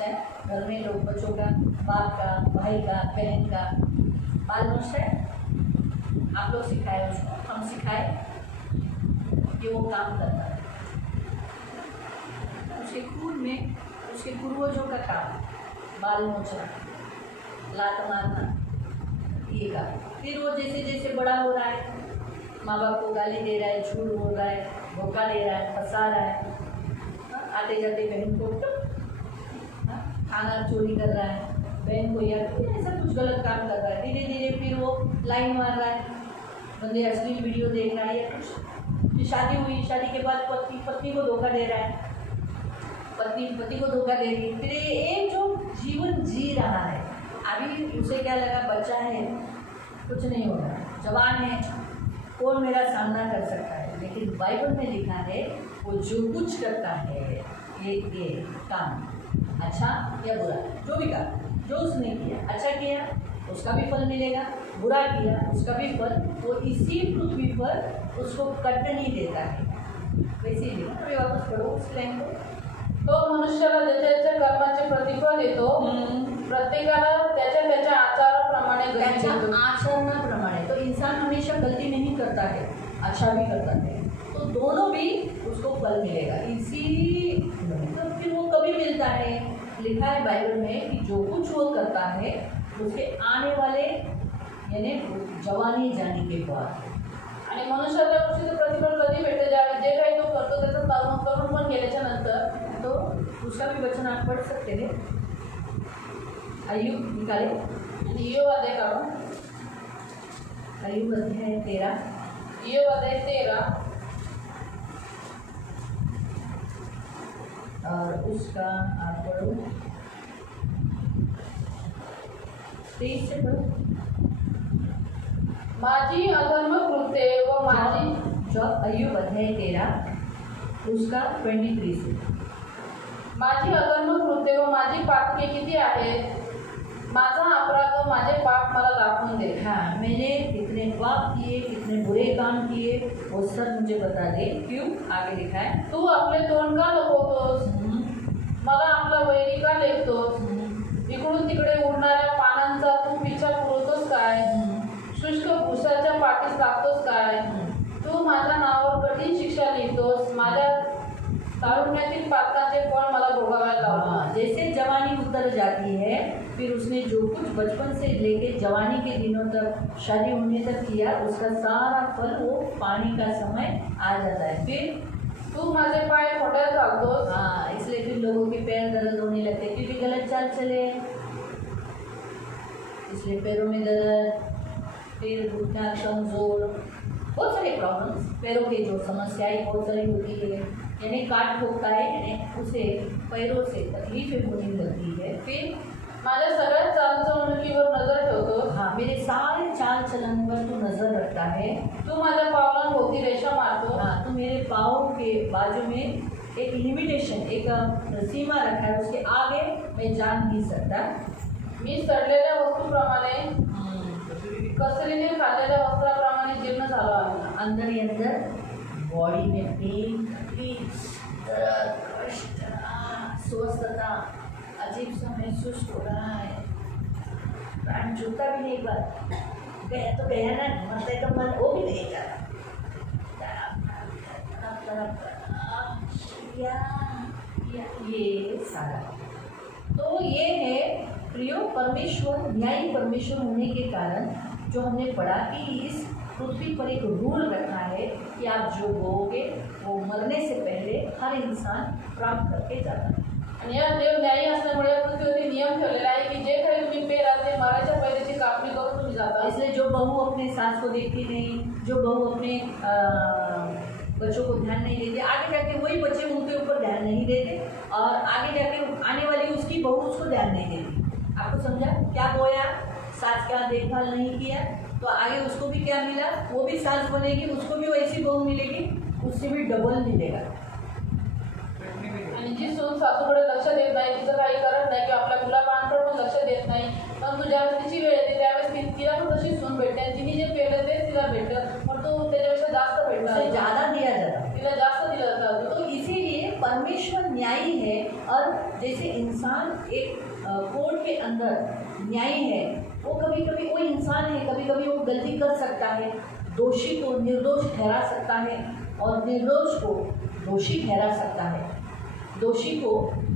है. घर में लोग बच्चों का, बाप का, भाई का, बहन का बाल नोचता है. आप लोग सिखाए उसको, हम सिखाए कि वो काम करता है. उसके खून में उसके पूर्वजों का काम, बाल नोचना, लात मारना, ये काम. फिर वो जैसे जैसे बड़ा हो रहा है, माँ बाप को गाली दे रहा है, झूठ बोल रहा है, धोखा दे रहा है, फंसा रहा है, आते जाते बहन को खाना चोरी कर रहा है, बहन को या ऐसा कुछ गलत काम कर रहा है. धीरे धीरे फिर वो लाइन मार रहा है, बंदे अश्लील वीडियो देख रहा है या कुछ. फिर शादी हुई, शादी के बाद पत्नी को धोखा दे रहा है, पति को धोखा दे रही है. फिर ये जो जीवन जी रहा है, अभी उसे क्या लगा, बच्चा है, कुछ नहीं होगा, जवान है, कौन मेरा सामना कर सकता है. लेकिन बाइबल में लिखा है वो जो कुछ करता है, ये काम, अच्छा या बुरा, जो भी काम, जो उसने किया, अच्छा किया उसका भी फल मिलेगा, बुरा किया उसका भी फल. वो इसी पृथ्वी पर उसको कट नहीं देता है. वैसे ही थोड़ी वापस पढ़ो उस लाइन को. तो मनुष्याला त्याच्या कर्माचे प्रतिफळ देतो. प्रत्येकाला त्याच्या आचाराप्रमाणे त्याच्या आचरणाप्रमाणे. तो इंसान हमेशा गलती नहीं करता है, अच्छा भी करता है, तो दोनों भी उसको फल मिलेगा. इसी तो फिर वो कभी मिलता है, लिखा है बाइबल में कि जो कुछ वो करता है उसके आने वाले यानी जवानी जाने के बाद. आणि मनुष्याला गोष्टीचं प्रतिफळ कधी भेटते, ज्यावेळी जे काही तो करतो त्याचं करून पण गेल्याच्या नंतर. तो उसका भी वचन आप पढ़ सकते हैं. अय्यूब निकाले, आणि ईयोब अध्याय काढून, अय्यूब अध्याय 13, ईयोब अध्याय 13 और उसका आप पढ़ो 23 से पढ़ो. माझी अधर्म कृत्ये व माझी, जो अय्यूब अध्याय 13 उसका 23 से. माझी अधर्म कृत्ये व माझी पातके किती आहेत, माझा अपराध व माझे पाप मला दाखवून दे. हाँ, मैंने कितने पाप किए, कितने बुरे काम किए, वो सब मुझे बता दे. क्यों? आगे लिखा है, तू आपले तोंड का लपवतोस, मला आपला वैरी का लेखतोस, इकडून तिकडे उडणाऱ्या पानांचा तू पिछा पुरवतोस काय, शुष्क भुसाच्या पाठीस लागतोस काय, तू माझ्या नावावर कठीण शिक्षा लिहितोस, माझ्या तारुण्यातील पातकाचे फळ मला भोगाव्याला लावतो. जैसे जवानी उतर जाती है, फिर उसने जो कुछ बचपन से लेके जवानी के दिनों तक, शादी होने तक किया, उसका सारा फल वो पानी का समय आ जाता है. फिर तू माझे पाय खोट्यात घालतोस. हाँ, इसलिए फिर लोगों के पैर दर्द होने लगते हैं क्योंकि गलत चाल चले, इसलिए पैरों में दर्द, फिर घुटना कमजोर, बहुत सारे प्रॉब्लम्स, पैरों की जो समस्याएं बहुत सारी होती है. यानी काट ठोकता है, यानी उसे पैरों से तकलीफें होने लगती है. फिर माझ्या सगळ्या चालचलणुकीवर नजर ठेवतो. हाँ, मेरे सारे चाल चलन पर तू नजर रखता है. तू माझ्या पावलांभोवती रेषा मारतो. हाँ, तू मेरे पाँव के बाजू में एक लिमिटेशन, एक सीमा रखा है, उसके आगे मैं जा नहीं सकता. मी सडलेल्या वस्तूप्रमाणे, कसरीने खाल्लेल्या वस्त्राप्रमाणे जीर्ण झालो आहे. अंदर ही अंदर बॉडी में पेन, तकलीफ, दर्द, कष्ट, स्वस्थता अजीब सा महसूस हो रहा है. प्राण छूता भी नहीं, एक बार गया तो गया ना, मरते तो मन वो भी नहीं जाता। ये सारा तो ये है प्रियो परमेश्वर, न्यायी परमेश्वर होने के कारण जो हमने पढ़ा कि इस पृथ्वी पर एक रूल रखा है कि आप जो बोओगे वो मरने से पहले हर इंसान प्राप्त करके जाता है। आणि या देव न्यायी असल्यामुळे पृथ्वीवरती नियम ठेवलेला आहे की जे काही तुम्ही पेराल ते मराच्या पहिल्याची कापणी करून तुम्ही जाता। इसलिए जो बहू अपने सास को देखती नहीं, जो बहू अपने बच्चों को ध्यान नहीं देते, आगे जाके वही बच्चे उनके ऊपर ध्यान नहीं देते और आगे जाके आने वाली उसकी बहू उसको ध्यान नहीं देती। आपको समझा? क्या बोया, सास का देखभाल नहीं किया तो आगे उसको भी क्या मिला, वो भी सास बनेगी, उसको भी वैसी बहू मिलेगी, उससे भी डबल मिलेगा। आणि जी सून सासूकडे लक्ष देत नाही, तिचं काही करत नाही किंवा आपल्या मुलाबाळांकडे पण लक्ष देत नाही, परंतु ज्यावेळेस तिची वेळ येते त्यावेळेस तिला पण तशी सून भेटते आणि तिने जे पेरलं तेच तिला भेटतं, परंतु त्याच्यापेक्षा जास्त भेटणार, उससे ज़्यादा दिया जाता है। तिला जास्त दिलं जातं। तो इसीलिए परमेश्वर न्यायी है और जैसे इंसान एक कोर्ट के अंदर न्यायी है, वो कभी कभी वो इंसान है, कभी कभी वो गलती कर सकता है, दोषी को निर्दोष ठहरा सकता है और निर्दोष को दोषी ठहरा सकता है, दोषी को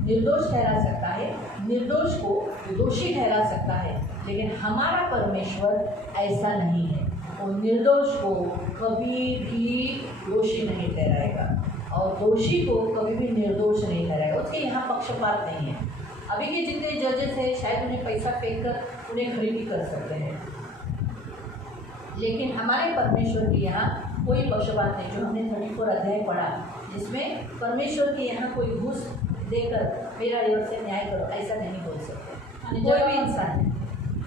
निर्दोष ठहरा सकता है, निर्दोष को दोषी ठहरा सकता है। लेकिन हमारा परमेश्वर ऐसा नहीं है, वो निर्दोष को कभी भी दोषी नहीं ठहराएगा और दोषी को कभी भी निर्दोष नहीं ठहराएगा। उसके यहाँ पक्षपात नहीं है। अभी के जितने जजेस हैं शायद उन्हें पैसा फेंक कर उन्हें खरीदी कर सकते हैं, लेकिन हमारे परमेश्वर के यहाँ कोई पक्षपात नहीं। जो हमने 34 अध्याय पढ़ा जिसमें परमेश्वर के यहाँ कोई घूस देकर मेरा ओर से न्याय करो ऐसा नहीं बोल सकते आणि कोई भी इंसान।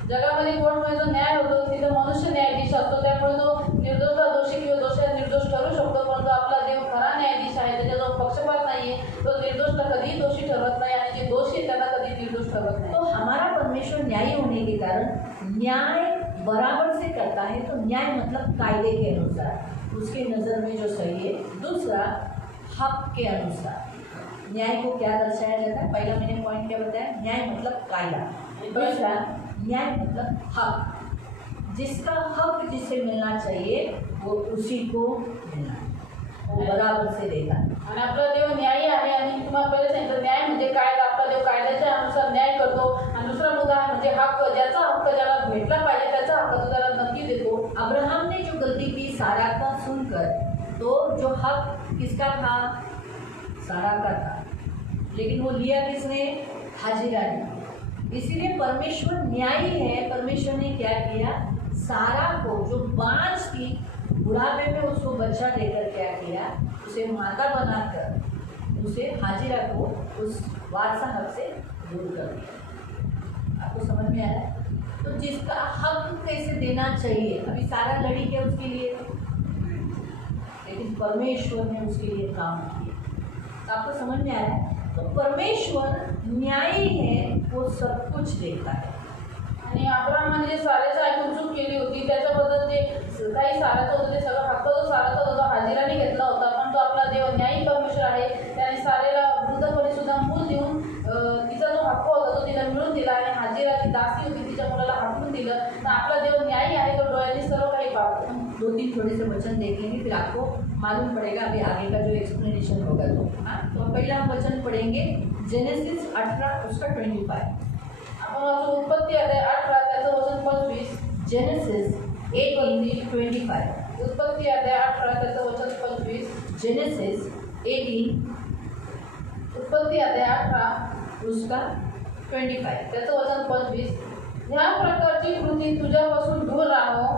जगामध्ये कोर्टमध्ये जो न्याय होतो तिथं मनुष्य न्यायाधीश असतो, त्यामुळे तो निर्दोष दोषी किंवा दोषी निर्दोष ठरू शकतो, परंतु आपला देव खरा न्यायाधीश आहे, त्याच्याजवळ पक्षपात नाही आहे, तो निर्दोषला कधीही दोषी ठरवत नाही आणि जे दोषी त्यांना कधी निर्दोष ठरवत नाही। तो हमारा परमेश्वर न्यायी होने के कारण न्याय बराबर से करता है। तो न्याय मतलब कायदे के अनुसार, उसके नज़र में जो सही है। दूसरा हक के अनुसार। न्याय को क्या दर्शाया जाता है? पहला मैंने पॉइंट क्या बताया, न्याय मतलब कायदा। दूसरा न्याय मतलब हक, जिसका हक जिसे मिलना चाहिए वो उसी को मिलना, वो बराबर से देता है। आणि आपला देव न्यायी आहे आणि तुम्हाला पहिले सांगितलं न्याय म्हणजे कायदा, आपला देव कायद्याच्या अनुसार न्याय करतो। आणि दुसरा मुद्दा म्हणजे हक्क, ज्याचा हक्क ज्याला भेटला पाहिजे त्याचा हक्क तो त्याला नक्की देतो। अब्राहम ने जो गलती की सारा का सुनकर, तो जो हक किसका था? सारा का था, लेकिन वो लिया किसने? हाजिरा ने। इसीलिए परमेश्वर न्यायी है। परमेश्वर ने क्या किया? सारा को जो बांझ थी, बुढ़ापे में उसको बच्चा देकर क्या किया? उसे माता बनाकर उसे हाजिरा को उस वारसा हक से दूर कर दिया। आपको समझ में आया? तो जिसका हक कैसे देना चाहिए, अभी सारा लड़ी क्या उसके लिए, लेकिन परमेश्वर ने उसके लिए काम किया। तो आपको समझ में आया? तो परमेश्वर न्यायी है, वो सब कुछ देखता है। आणि अब्राहमाने जे सारेचं ऐकून चूक केली होती त्याच्याबद्दल जे काही साराचं होतं ते सगळं हक्क जो साराचा होता हाजिराने घेतला होता, पण तो आपला देव न्यायी परमेश्वर आहे। त्याने सारेला वृद्धपणी सुद्धा मूल देऊन तिचा जो हक्क होता तो तिला मिळून दिला आणि हाजिरा जी दासी होती तिच्या मुलाला हाकलून दिलं। तर आपला देव न्यायी आहे, तो डोळ्यांनी सर्व काही पाहतो। 2-3 थोड़े से वचन देख लेंगे, फिर आपको मालूम पड़ेगा अभी आगे का जो एक्सप्लेनेशन होगा। तो हाँ, तो पहला हम वचन पढ़ेंगे जेनेसिस 18 उसका 25। आपण वाचू उत्पत्ती अध्याय 18 त्याचं वचन 25। जेनेसिस 18:25। उत्पत्ती अध्याय 18 त्याचं वचन 25। जेनेसिस 18 उत्पत्ती अध्याय 18 उसका 25। त्याचं वचन 25। ह्या प्रकारची कृती तुझ्यापासून दूर राहो,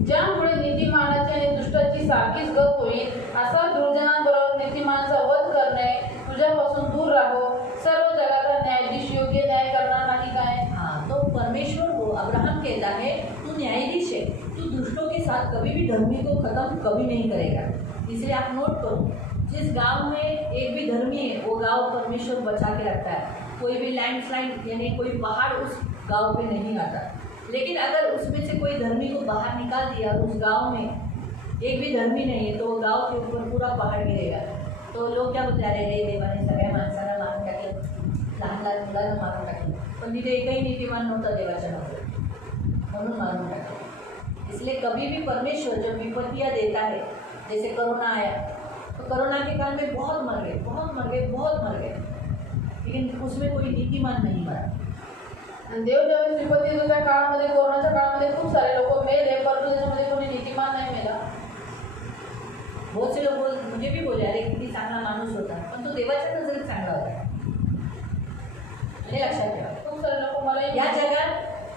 ज्यामुळे नीतिमानाची आणि दुष्टाची सारखीच गत होईल। असा दुर्जनांबरोबर नीतिमानाचा वध करणे तुझ्यापासून दूर राहो। सर्व जगाचा न्यायाधीश योग्य न्याय करणार नाही काय? हाँ, तो परमेश्वर को अब्राहम कहता है तू न्यायाधीश है, तू दुष्टों के साथ कभी भी धर्मी को खत्म कभी नहीं करेगा। इसलिए आप नोट करो, जिस गांव में एक भी धर्मी है वो गांव परमेश्वर बचा के रखता है। कोई भी लैंडस्लाइड यानी कोई पहाड़ उस गांव पे नहीं आता। लेकिन अगर उसमें से कोई धर्मी को बाहर निकाल दिया और उस गांव में एक भी धर्मी नहीं है तो गांव के ऊपर पूरा पहाड़ गिरेगा। तो लोग क्या बोलते, अरे रे देवाने सगळ्या माणसाला मारून टाकलं, लहान लहान मुलांना मारून टाकलं, पण तिथे एकही नीतिमान नव्हता देवाच्या नव्हतं म्हणून मारून टाकलं। इसलिए कभी भी परमेश्वर जब विपत्तियाँ देता है, जैसे कोरोना आया तो कोरोना के काल में बहुत मर गए, लेकिन उसमें कोई नीतिमान नहीं मरा। आणि देव ज्यावेळेस विपत्ती येतो त्या काळामध्ये, कोरोनाच्या काळामध्ये खूप सारे लोक मेले, परंतु त्याच्यामध्ये कोणी नीतिमान नाही मेला. बहुत से लोग मुझे भी बोले, अरे किती चांगला माणूस होता, पण तो देवाच्या नजरेत चांगला होता. हे लक्षात ठेवा. खूप सारे लोक मला या जगात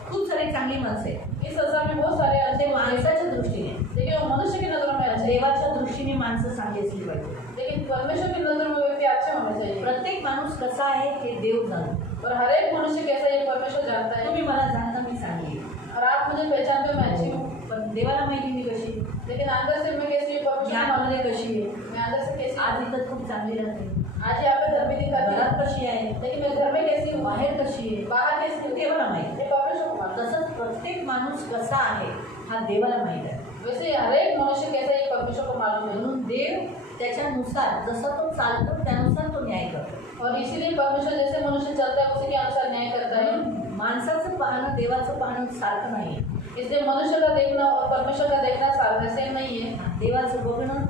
खूप सारी चांगली माणसं आहेत, इस संसार में बहुत सारे ते ऐसे माणसाच्या दृष्टीने, लेकिन वो मनुष्य की नजरों में अच्छे, देवाच्या दृष्टीने माणसं चांगली असली पाहिजे. लेकिन परमेश्वर की नजर में व्यक्ति अच्छे होने चाहिए. प्रत्येक माणूस कसा आहे हे देव जाणतो. और हर एक मनुष्य कैसा ये परमेश्वर जानता है. तुम्ही मला जाणता, मी सांगली, और आप मुझे पहचानते हो, मैं अच्छी हूँ. पण देवाला माहिती मी कशी, लेकिन अंदर से मैं कैसी हूँ, परमेश्वर को मालूम ज्ञानामध्ये कशी आहे. है. मैं अंदर से कैसी हूँ. आज इथं खूप चांगली राहते, आज यहाँ पे धर्मी दिखाती घरात हूँ, कशी आहे, लेकिन मैं घर में कैसी हूँ, बाहेर कशी आहे, बाहर कैसी हूँ, देवाला माहिती. ये परमेश्वर को मालूम है. तसंच प्रत्येक माणूस कसा आहे हा देवाला माहीत आहे. वैसे हर एक मनुष्य कैसा ये परमेश्वर को मालूम है. म्हणून देव त्याच्यानुसार जसा तो चालतो त्यानुसार तो न्याय करतो. और इसीलिए परमेश्वर जैसे मनुष्य चलता है उसी के अनुसार न्याय करता है. म्हणून माणसाचं पाहणं देवाचं पाहणं सारखं नाही. इसलिए मनुष्य का देखना और परमेश्वर का देखना सेम नहीं है. देवाचं बघणं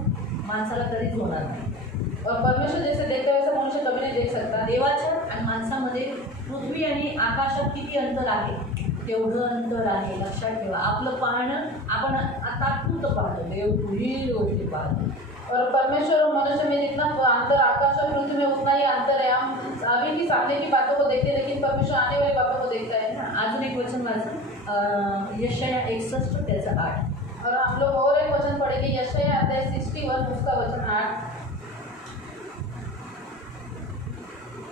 माणसाला कधीच होणार नाही. और परमेश्वर जैसे देखते वैसे मनुष्य कभी नहीं देख सकता. देवाच्या आणि माणसामध्ये पृथ्वी आणि आकाशात किती अंतर आहे, तेवढं अंतर आहे. लक्षात ठेवा. आपलं पाहणं आपण तात्पुरतं पाहतो, देव पुढील गोष्टी पाहतो. और परमेश्वर और मनुष्य में जितना अंतर आकाश और पृथ्वी में उतना ही अंतर है. हम अभी की सामने की बातों को देखते हैं, लेकिन परमेश्वर आने वाली बातों को देखता है ना. अजून एक वचन वाचन, यशाया 61 त्याचं 8. और हम लोग और एक वचन पढ़ेंगे, यशाया अध्याय 61 उसका वचन 8.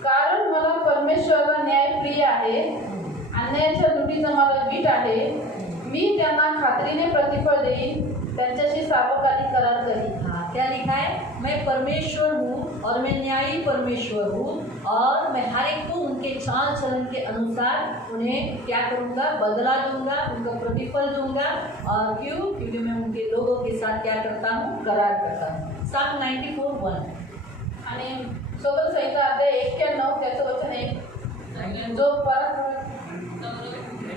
कारण मला परमेश्वराला न्याय प्रिय आहे, अन्यायाच्या लुटीचा मला वीट आहे. मी त्यांना खात्रीने प्रतिफळ देईन, त्यांच्याशी सार्वकालिक करार करीन. हाँ, क्या लिखा है, मैं परमेश्वर हूँ और मैं न्यायी परमेश्वर हूँ, और मैं हर एक को उनके चाल चलन के अनुसार उन्हें क्या करूँगा, बदला दूंगा, उनका प्रतिफल दूंगा. और क्यों? क्योंकि मैं उनके लोगों के साथ क्या करता हूँ, करार करता हूँ. साम 94:1. आणि स्वतः संहिता अध्याय 91 त्याचं वचन आहे, जो परत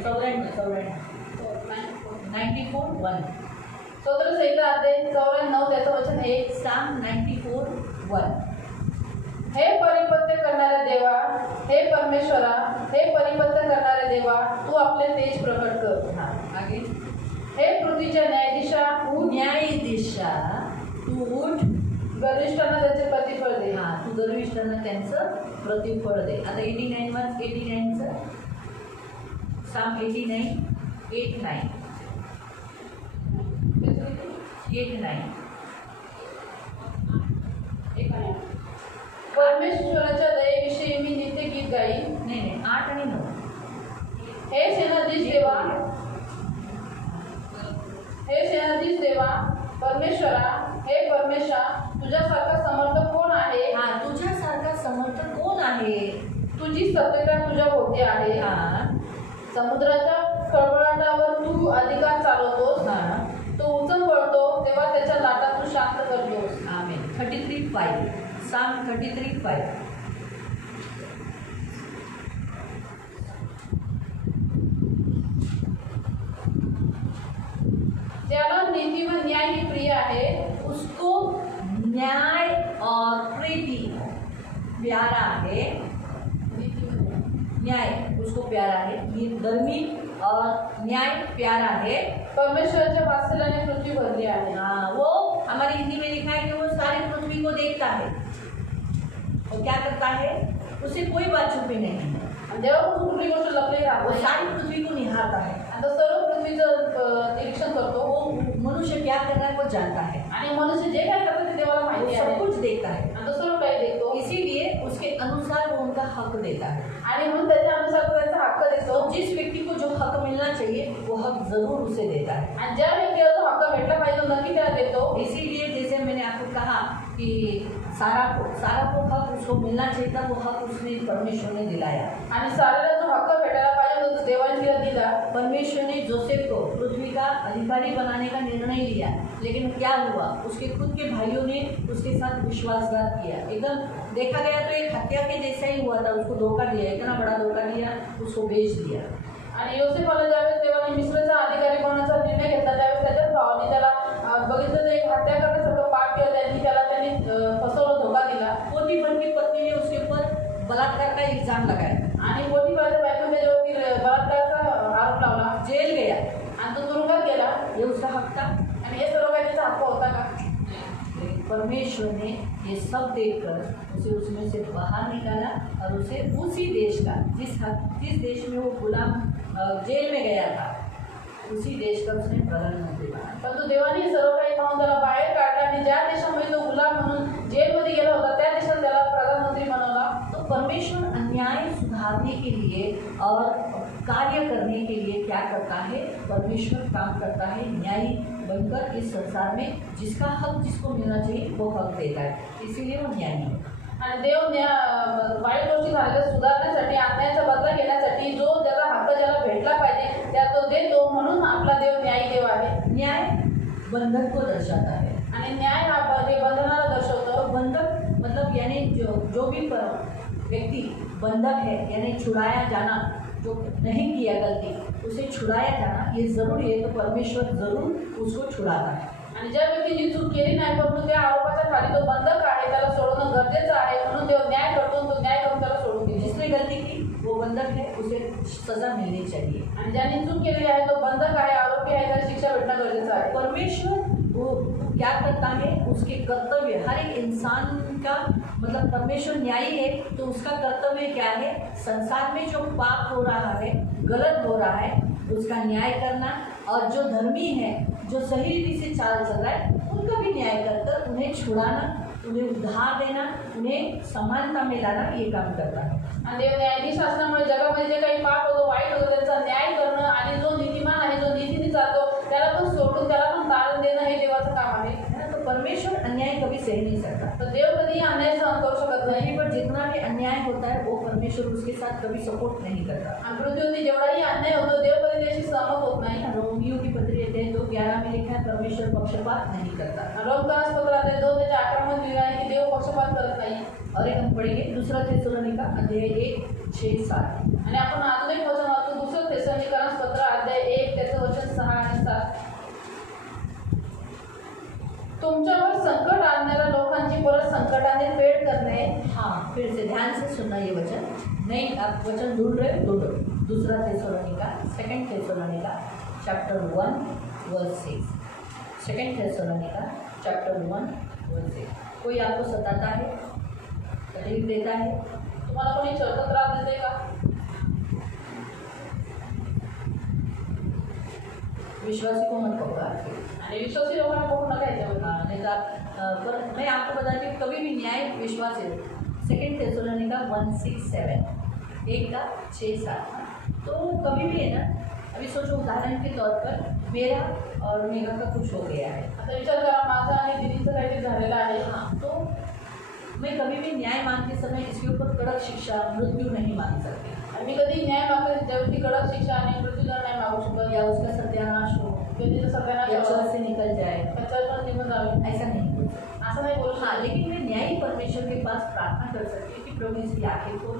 94:1. स्वतः संहिता अध्याय 94 त्याचं वचन आहे, साम 94:1. हे परिपत्य करणाऱ्या देवा, हे परमेश्वरा, हे परिपत्य करणाऱ्या देवा, तू आपले तेज प्रकट कर. हाँ, आगे. हे पृथ्वीच्या न्यायाधीशा, न्यायाधीशा तू उठ, गर्विष्ठांना त्याचे प्रतिफळ दे. हां, तू गर्विष्ठांना त्यांचं प्रतिफळ दे. आता 89चं साम 89:8-9. परमेश्वराच्या दयेविषयी मी नित्य गीत गाईन. नाही 8 आणि 9. हे सेनाधीश देवा, हे सेनाधीश देवा, परमेश्वरा, हे परमेशा, तुझ्यासारखा समर्थक कोण आहे. हां, तुझ्यासारखा समर्थक कोण आहे. तुझी सत्यता तुझ्या भोवती आहे. हां, समुद्राच्या खळबळाटावर तू अधिकार चालवतोस. हां. तो उचल पडतो तेव्हा त्याच्या लाटा तू शांत करतोस. आमेन. 33:5. साम 33:5. ज्याला नीती व न्याय ही प्रिय आहे, उसको न्याय और प्रीति प्यारा है. नीती व न्याय. न्याय उसको प्यारा है, ये धर्मी और न्याय प्यारा है. परमेश्वराच्या वात्सल्याने पृथ्वी भरली आहे. हाँ, वो हमारी हिंदी में लिखा है कि वो सारी पृथ्वी को देखता है और क्या करता है, उसे कोई बात छुपी नहीं है. आणि देवापासून कुठली गोष्ट लपलेली राहत वो नाही. सारी पृथ्वी को निहारता है. आता सर्व पृथ्वीचं निरीक्षण करतो. वो मनुष्य क्या कर रहा है वो जानता है, आणि मनुष्य जे काय करतो ते देवाला वो माहिती सब आहे. कुछ देखता है. आणि तो सर्व काही देखतो. इसीलिए उसके अनुसार वो उनका हक देता है. आणि म्हणून त्याच्या अनुसार तो त्याचा हक्क देतो. तो जिस व्यक्ति को जो हक मिलना चाहिए वो हक जरूर उसे देता है. आणि ज्या व्यक्तीला जो हक्क भेटला पाहिजे तो नक्की त्याला देतो. इसीलिए जैसे मैंने आपको कहा कि सारा को हक उसको मिलना चाहिए था, वो हक उसने परमेश्वर ने दिलाया. आणि साऱ्याला जो हक्क भेटायला पाहिजे तो देवाने तिला दिला. परमेश्वर ने जोसेफ को पृथ्वी का अधिकारी बनाने का निर्णय लिया, लेकिन क्या हुआ, उसके खुद के भाइयों ने उसके साथ विश्वासघात किया. एकदम देखा गया तो एक हत्या के जैसा ही हुआ था. उसको धोखा दिया, इतना बड़ा धोखा दिया, उसको बेच दिया. आणि योसेफाला ज्यावेळेस देवाने मिस्रचा अधिकारी बनण्याचा निर्णय घेतला त्यावेळेस हत्या करण्यासारखं पाप केलं त्यांनी फसवलं, धोका दिला. पोतीफर की पत्नी ने उसके ऊपर बलात्कार का इल्जाम लगाया, आणि पोटिफरच्या बायकोने त्याच्यावरती बलात्काराचा आरोप लावला जेल गया. आणि तो तुरुंगात गेला. ये उसका हक था. आणि हे सर्व काही त्याचा हक्क होता का? लेकिन परमेश्वर ने ये सब देखकर उसे उसमें से बाहर निकाला और उसे उसी देश का जिस देश में वो गुलाम जेल में गया था, उसी देश का उसने प्रधानमंत्री बना. परंतु देवाने हे सर्व काही पाहून त्याला बाहेर काढला आणि ज्या देशामध्ये तो गुलाम म्हणून जेलमध्ये गेला होता त्या देशात त्याला प्रधानमंत्री बनवला. तो परमेश्वर अन्याय सुधारने के लिए और कार्य करने के लिए क्या करता है? परमेश्वर काम करता है न्यायी बनकर इस संसार में. जिसका हक जिसको मिलना चाहिए वो हक देता है, इसीलिए वो न्यायी है. आणि देव वाईट गोष्टी झालेल्या सुधारण्यासाठी, अन्यायाचा बदला घेण्यासाठी जो ज्याचा हक्क ज्याला भेटला पाहिजे त्या तो देतो. म्हणून आपला देव न्यायी देव आहे. न्याय बंधन को दर्शाता है. आणि न्याय हा जे बंधनाला दर्शवतो. तो बंधक मतलब यानी जो भी व्यक्ति बंधक है यानी छुड़ाया जाना, जो नहीं किया गलती उसे छुड़ाया जाना ये ज़रूरी है. तो परमेश्वर ज़रूर उसको छुड़ाता है. आणि ज्या व्यक्तीने चूक केली नाही परंतु त्या आरोपाच्या खाली तो बंधक आहे, त्याला सोडवणं गरजेचं आहे. म्हणून देव न्याय करतो, तो न्याय करून त्याला सोडून देतो. जिसने गलती की वो बंधक है, उसे सज़ा मिलनी चाहिए. आणि ज्याने चूक केलेली आहे तो बंधक आहे, आरोपी आहे, त्याला शिक्षा भेटणं गरजेचं आहे. परमेश्वर वो क्या करता है? उसके कर्तव्य हर एक इंसान का मतलब परमेश्वर न्यायी है तो उसका कर्तव्य क्या है? संसार में जो पाप हो रहा है, गलत हो रहा है, उसका न्याय करना. और जो धर्मी है, जो सही रीति से चाल चल रहा है, उनका भी न्याय कर उन्हें छुड़ाना, उन्हें उद्धार देना, उन्हें समानता में लाना, ये काम करता है. आणि देव न्यायाधीश असल्यामुळे जगामध्ये जे काही पाप होतो, वाईट होतं, त्यांचा न्याय करणं आणि जो नीतिमान आहे, जो नीतीने चालतो त्याला पण सोडून त्याला पण तारण देणं हे देवाचं काम आहे. तो परमेश्वर अन्याय कभी सह नहीं सकता. तर देव कधीही अन्याय सहन करू शकत नाही. पृथ्वी पर जितना भी अन्याय होता है वो परमेश्वर उसके साथ कभी सपोर्ट नहीं करता. आणि पृथ्वीवरती जेवढाही अन्याय होतो देव कधी त्याशी सहमत होत नाही. रोमियो की पत्री येते हैं 2:11 में लिखा है परमेश्वर पक्षपात नहीं करता. रोमकारास पत्रात 2:11 लिहिलं आहे की देव पक्षपात करत नाही. और एक हम पढ़ेंगे दूसरा थेसलोनिका अध्याय 1:6-7. आणि आपण अजून एक वचन वाचतो, दुसरं थेसलोनिकांस पत्र अध्याय 1 त्याचं वचन 6 आणि 7. तुमच्यावर संकट आणणाऱ्या लोकांची परत संकटाने फेड करणे. हाँ, फिर से ध्यान से सुनना ये वचन. नहीं आप वचन ढूंढ रहे हो, ढूंढो. दूसरा थेसलोनिका, 2 थेसलोनिका चैप्टर 1 वर्स 6. 2 थेसलोनिका चैप्टर 1 वर्स 6. कोई आपको सताता है, तकलीफ देता है, तुम्हाला कोणी छोटा त्रास देते का? विश्वासी को मत पकड़ा. आणि विश्वासी लोकांना बघू नका याच्यावर. नहीं तो पर मैं आपको बताती हूँ कभी भी न्याय विश्वास है. 2 थेसलोनिका 1:6-7, 1:6-7. तो कभी भी है ना, अभी सोचो उदाहरण के तौर पर मेरा और मेघा का कुछ हो गया है. आता विचार करा, माझा आणि दिदीचं काहीतरी झालेलं आहे. हाँ, तो मैं कभी भी न्याय मांगते समय इसके ऊपर कड़क शिक्षा, मृत्यू नहीं मांग सकती. आणि मी कधी न्याय मागते त्यावरती कडक शिक्षा आणि मृत्यूदंड नाही मागू शकत. या उसका सत्यानाश हो, व्यक्तीचं सगळ्यांना या चर्च से निकल जाए, त्याच्यावर पण निघून जावे ऐसा नहीं बोल सकती. असं नाही बोलू हाँ, शकत. लेकिन मैं न्यायी परमेश्वर के पास प्रार्थना कर सकती हूँ कि प्रभु इसकी आंखें खोल.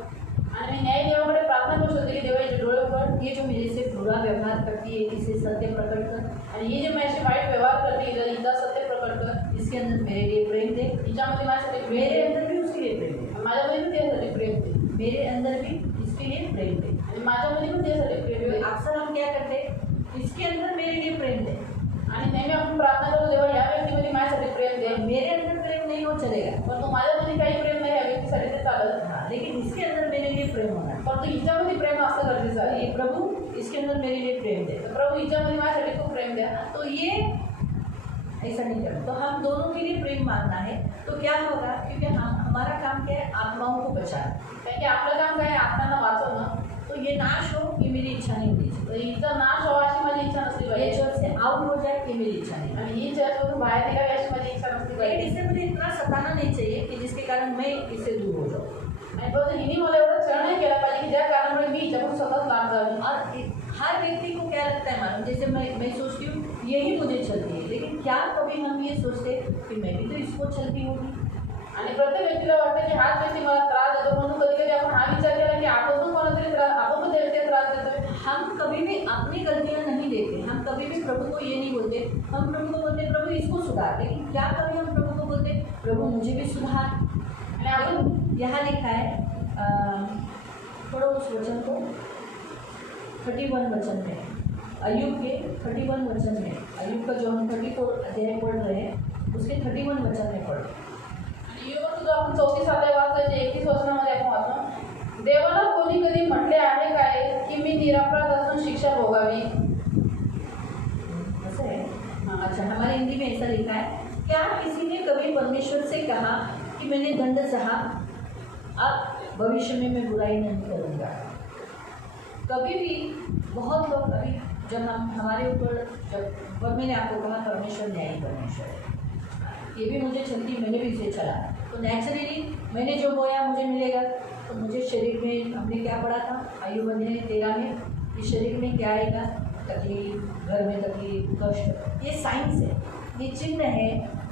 आणि मी न्याय देवाकडे प्रार्थना करू शकते की देवाचे डोळे उघड. ये जो मेरे से बुरा व्यवहार करती है इसे सत्य प्रकट कर. आणि ही जी माझ्याशी वाईट व्यवहार करते हिचा सत्य प्रकट कर. इसके अंदर मेरे लिए प्रेम दे. हिच्यामध्ये माझ्यासाठी प्रेम मेरे दे. अंदर भी उसके लिए प्रेम दे. माझ्यामध्ये पण त्यासाठी प्रेम दे. मेरे अंदर भी इसके लिए प्रेम दे. आणि माझ्यामध्ये पण त्यासाठी प्रेम दे. अक्सर हम क्या करते हैं, इसके अंदर मेरे लिए प्रेम दे. आणि नेहमी आपण प्रार्थना करू देवा या व्यक्तीमध्ये माझ्यासाठी प्रेम दे. मेरे अंदर प्रेम नहीं हो चलेगा, परंतु माझ्यामध्ये काही प्रेम नाही या व्यक्तीसाठी ते चालत. हाँ, लेकिन इसके अंदर मेरे लिए प्रेम होना. परंतु हिच्यामध्ये प्रेम असं गरजेचं आहे. ये प्रभु इसके अंदर मेरे लिए प्रेम दे. प्रभू हिच्यामध्ये माझ्यासाठी खूप प्रेम द्या. तो ये ऐसा नहीं करना. तो हम दोनों के लिए प्रेम मांगना है. तो क्या होगा, क्योंकि हमारा काम क्या है, आत्माओं को बचाना. कारण की आपलं काम काय आहे, आत्मांना वाचवणं. तो ये नाश हो ये मेरी इच्छा नहीं होती. तर हिचा नाश व्हावा अशी माझी इच्छा नसली ये पाहिजे. चर्च से आउट हो जाए ये मेरी इच्छा नहीं. आणि ही चर्चमधून बाहेर निघावी अशी माझी इच्छा नसली लेकिन पाहिजे. इससे मुझे इतना सताना नहीं चाहिए कि जिसके कारण मैं इससे दूर हो जाऊँ. आणि परंतु हिने मला एवढं छळ नाही केला पाहिजे की ज्या कारणामुळे मी हिच्याकडून सतत लांब जावी. और हर व्यक्ति को क्या लगता है मालूम, जैसे मैं सोचती हूँ यही मुझे चलती है, लेकिन क्या कभी हम ये सोचते कि मैं भी तो इसको चलती होगी. आणि प्रत्येक व्यक्तीला वाटतं की हाच व्यक्ती मला त्रास देतो. म्हणून कधी कधी आपण हा विचार केला की आपण पण कोणातरी त्रास, आपण पण त्या व्यक्तीला त्रास देतोय. हम कभी भी अपनी गलतियाँ नहीं लेते हैं। हम कभी भी प्रभु को ये नहीं बोलते, हम प्रभु को बोलते प्रभु इसको सुधार, लेकिन क्या कभी हम प्रभु को बोलते प्रभु मुझे भी सुधार। लेकिन यहाँ लिखा है थोड़ा उस वचन को 31 वचन में, अय्यूब के 31 वचन में, अय्यूब का जो हम 34 अध्याय पढ़ रहे हैं उसके 31 वचन में पढ़ो। आणि जो आपण 34 अध्याय वाचतोय 31 वचनामध्ये आपण वाचतो, देवाला कोणी कधी म्हटले आहे काय की मी निरपराध असून शिक्षा भोगावी। ऐसा है? हाँ, अच्छा, हमारे हिंदी में ऐसा लिखा है, क्या किसी ने कभी परमेश्वर से कहा कि मैंने दंड सहा, अब भविष्य में मैं बुराई नहीं करूँगा। कभी भी बहुत लोग अभी जब हमारे ऊपर जब मैंने आपको कहा परमेश्वर न्यायी परमेश्वर है, ये भी मुझे चलती, मैंने भी इसे चला, तो नेचुरली मैंने जो बोया मुझे मिलेगा। तो मुझे शरीर में हमने क्या पढ़ा था अय्यूब अध्याय 13 में, इस शरीर में क्या आएगा, तकलीफ, घर में तकलीफ, कष्ट, ये साइंस है, ये चिन्ह है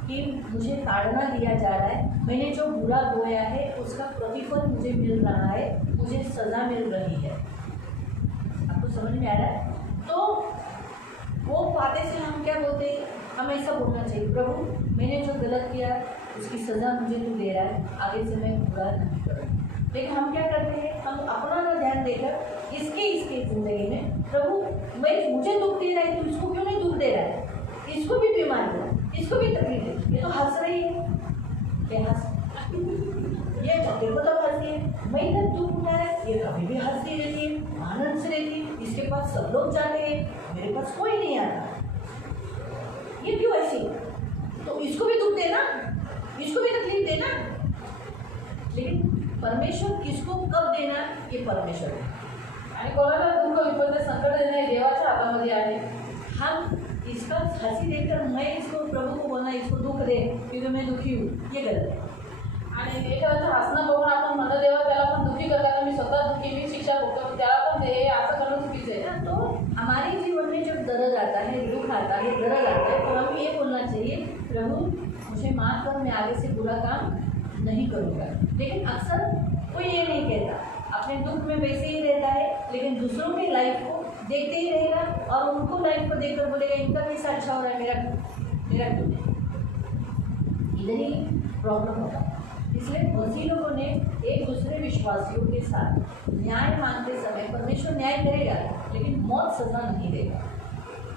कि मुझे ताड़ना दिया जा रहा है, मैंने जो बुरा बोया है उसका प्रतिफल मुझे मिल रहा है, मुझे सज़ा मिल रही है। आपको समझ में आ रहा है? तो वो बातें से हम क्या बोलते हैं, हम ऐसा बोलना चाहिए प्रभु मैंने जो गलत किया उसकी सज़ा मुझे तू दे रहा है, आगे से मैं बुरा नहीं करूँगा। लेकिन हम क्या करते हैं, हम अपना ना ध्यान देकर इसके ज़िंदगी में प्रभु मुझे दुख दे रहा है, तू इसको क्यों नहीं दुख दे रहा है, इसको भी बीमारी है, इसको भी तकलीफ है, ये तो हंस रही है, क्या हंस ये तेरे को तो हंसी है, मैं इधर दुख उठा है, ये कभी भी हंसती रहती है, आनंद से रहती है, इसके पास सब लोग जाते हैं, मेरे पास कोई नहीं आता, ये क्यों ऐसी? तो इसको भी दुख देना, इसको भी तकलीफ देना। लेकिन परमेश्वर किसको कब देना, ये परमेश्वर है। आणि कोणाला दुःख विपत्ती संकट देणे हे देवाच्या हातामध्ये आहे। हम इसका हंसी देखकर मैं इसको प्रभु को बोलना इसको दुख दे क्योंकि मैं दुखी हूँ, ये गलत है। आणि एखाद्याचं हसणं बघून आपण म्हणतो देवा त्याला पण दुःखी करताना मी स्वतः दुःखी, मी शिक्षा भोगतो, त्याला पण दे, असं करणं चुकीचं आहे ना। तो हमारे जीवन में जब दर्द आता है, दुख आता है, दर्द आता है, तो हमें ये बोलना चाहिए प्रभु मुझे माफ़ कर, मैं आगे से बुरा काम नहीं करूँगा। लेकिन अक्सर कोई ये नहीं कहता, अपने दुख में वैसे ही रहता है, लेकिन दूसरों की लाइफ को देखते ही रहेगा और उनको लाइफ को देखकर बोलेगा इनका कैसा अच्छा हो रहा है, मेरा क्यों नहीं। इधर ही प्रॉब्लम होगा। इसलिए मसीह लोगों ने एक दूसरे विश्वासियों के साथ न्याय मांगते समय परमेश्वर न्याय करेगा, लेकिन मौत सजा नहीं देगा।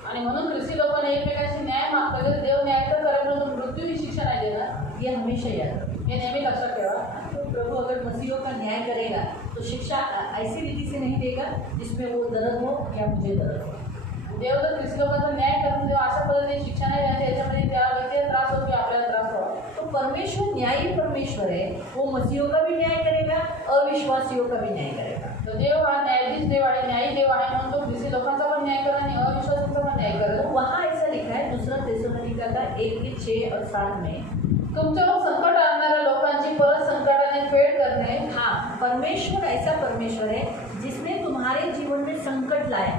आणि म्हणून ख्रिस्ती लोकांनी एकमेकांशी न्याय मागतात, देव न्याय तर करेल परंतु मृत्यू ही शिक्षा नाही देणार, ये हमेशा याद रखो। हे नेहमी लक्षात ठेवा। तो प्रभु अगर मसीहों का न्याय करेगा तो शिक्षा ऐसी रीति से नहीं देगा जिसमें वो दर्द हो या मुझे दर्द हो। देव जर ख्रिस्ती लोकांचा न्याय करून देव अशा पद्धतीने शिक्षा नाही देणार, याच्यामध्ये त्या व्यक्तीला त्रास हो की आपल्याला त्रास हो। तो परमेश्वर न्यायी परमेश्वर है, वो मसीहों का भी न्याय करेगा, अविश्वासियों का भी न्याय करेगा। तो देव हा न्यायाधीश देव आहे, न्यायी देव आहे, म्हणून तो ख्रिस्ती लोकांचा पण न्याय करेल आणि अविश्वासांचा पण न्याय करेल। तो वहाँ ऐसा लिखा है दूसरा थिस्सलुनीका का 1:6 और 7 में, तुमच्यावर संकट आणणाऱ्या लोकांची परत संकटाने फेड करणे। हाँ, परमेश्वर ऐसा परमेश्वर है जिसने तुम्हारे जीवन में संकट लाया,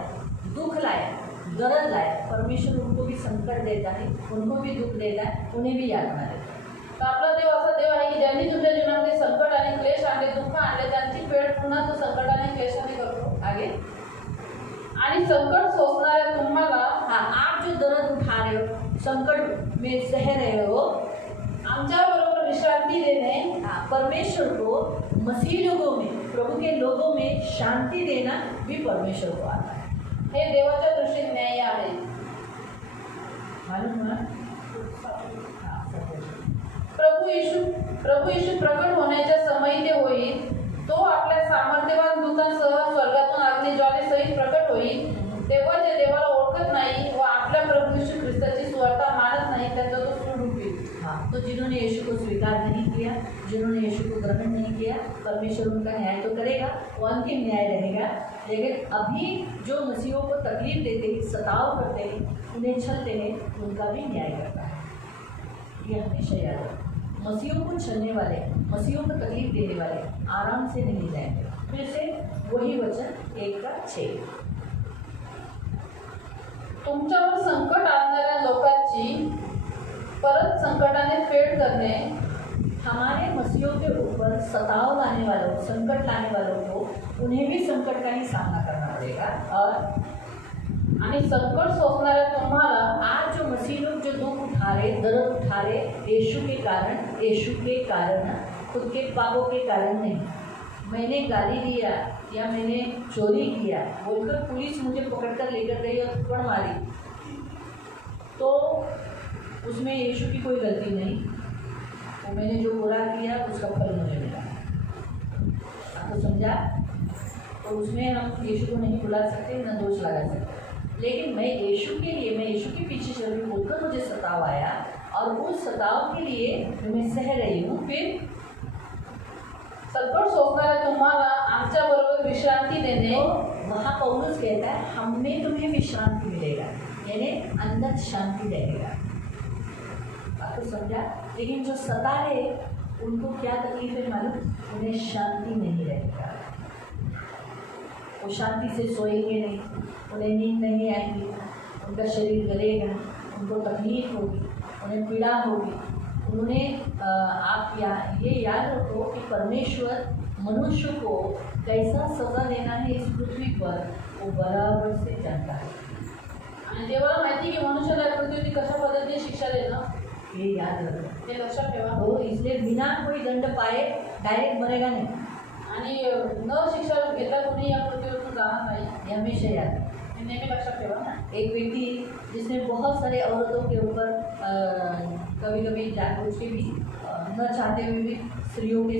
दुख लाया, दर्द लाया, परमेश्वर उनको भी संकट देता है, उनको भी दुख देता है, उन्हें भी यातना देता है। तर आपला देव असा देव आहे की ज्यांनी तुमच्या जीवनामध्ये संकट आणि क्लेश आणले, दुःख आणले, त्यांची फेड पुन्हा तो संकट आणि क्लेशाने करतो। आगे, आणि संकट सोसणाऱ्या तुम्हाला, हाँ, आप जो दर्द उठा रहे हो, संकट में सह रहे हो, आमच्याबरोबर विश्रांती देणे, परमेश्वर को मसीह लोगों में, प्रभु के लोगों में शांति देना भी परमेश्वर को आता है। हे देवाच्या दृष्टीने न्याय आहे। मालूम हुआ? प्रभू येशू प्रकट होण्याच्या समय ते होईल, तो आपल्या सामर्थ्यवान दूतांसह स्वर्गातून अग्निज्वालेसहित प्रकट होईल। तेव्हा जे देवाला ओळखत नाही व आपल्या प्रभू येशू ख्रिस्ताची सुवार्ता मानत नाही त्यांचा तो सूड उठेल। हाँ, तो जिन्होंने यीशु को स्वीकार नहीं किया, जिन्होंने यीशु को ग्रहण नहीं किया, परमेश्वर उनका न्याय तो करेगा, वो अंतिम न्याय रहेगा। लेकिन अभी जो मसीहों को तकलीफ देते हैं, सताव करते हैं, उन्हें छलते हैं, उनका भी न्याय करता है। ये हमेशा याद रखो, मसीहों को छलने वाले, मसीहों को तकलीफ देने वाले आराम से नहीं जाएंगे। फिर से वही वचन 1:6, तुमच्यावर संकट आणणाऱ्या लोकांची परत संकटाने फेड करणे। हमारे मसीहों के ऊपर सताव लाने वालों, संकट लाने वालों को, उन्हें भी संकट का ही सामना करना पड़ेगा। और आणि संकट सोसणाऱ्या तुम्हाला आज जो मसीह लोग जो दुख उठा रहे, दर्द उठा रहे, यीशु के कारण, खुद के पापों के कारण नहीं। मैंने गाली दिया या मैंने चोरी किया बोलकर पुलिस मुझे पकड़कर लेकर गई और थप्पड़ मारी, तो उसमें यीशु की कोई गलती नहीं। वो मैंने जो बुरा किया उसका फल मुझे मिला। आपको समझा? तो उसमें हम यीशु को नहीं बुला सकते, न दोष लगा सकते। लेकिन मैं यीशु के पीछे चल रही बोलकर मुझे सताव आया और उस सताव के लिए मैं सह रही हूँ। फिर संकट सोसणाऱ्या तुम्हाला आमच्या बरोबर विश्रांती देणे, तो वहाँ पौलुस कहता है हमें तुम्हें विश्रांति मिलेगा, यानी अंदर शांति रहेगा। आपको समझा? लेकिन जो सता है उनको क्या तकलीफ है मालूम? उन्हें शांति नहीं रहेगा। वो शांति से सोएंगे नहीं, उन्हें नींद नहीं आएगी, उनका शरीर गलेगा, उनको तकलीफ होगी, उन्हें पीड़ा होगी। उन्हें आप ये याद रखो कि परमेश्वर मनुष्य को कैसा सजा देना है इस पृथ्वी पर वो बराबर से जानता है। आणि देवाला माहिती की मनुष्याला पृथ्वीवरती कशा पद्धतीने शिक्षा देणं ये याद रखो। हे लक्षात ठेवा। तो इसलिए बिना कोई दंड पाए डायरेक्ट मरेगा नहीं, आणि न शिक्षा घेता कोणी या पृथ्वीवरून जाणार नाही, ये हमेशा याद रखो। हे नेहमी लक्षात ठेवा। एक व्यक्ति जिसने बहुत सारे औरतों के ऊपर कभी कभी जानबूझ के भी न चाहते हुए भी स्त्रियों के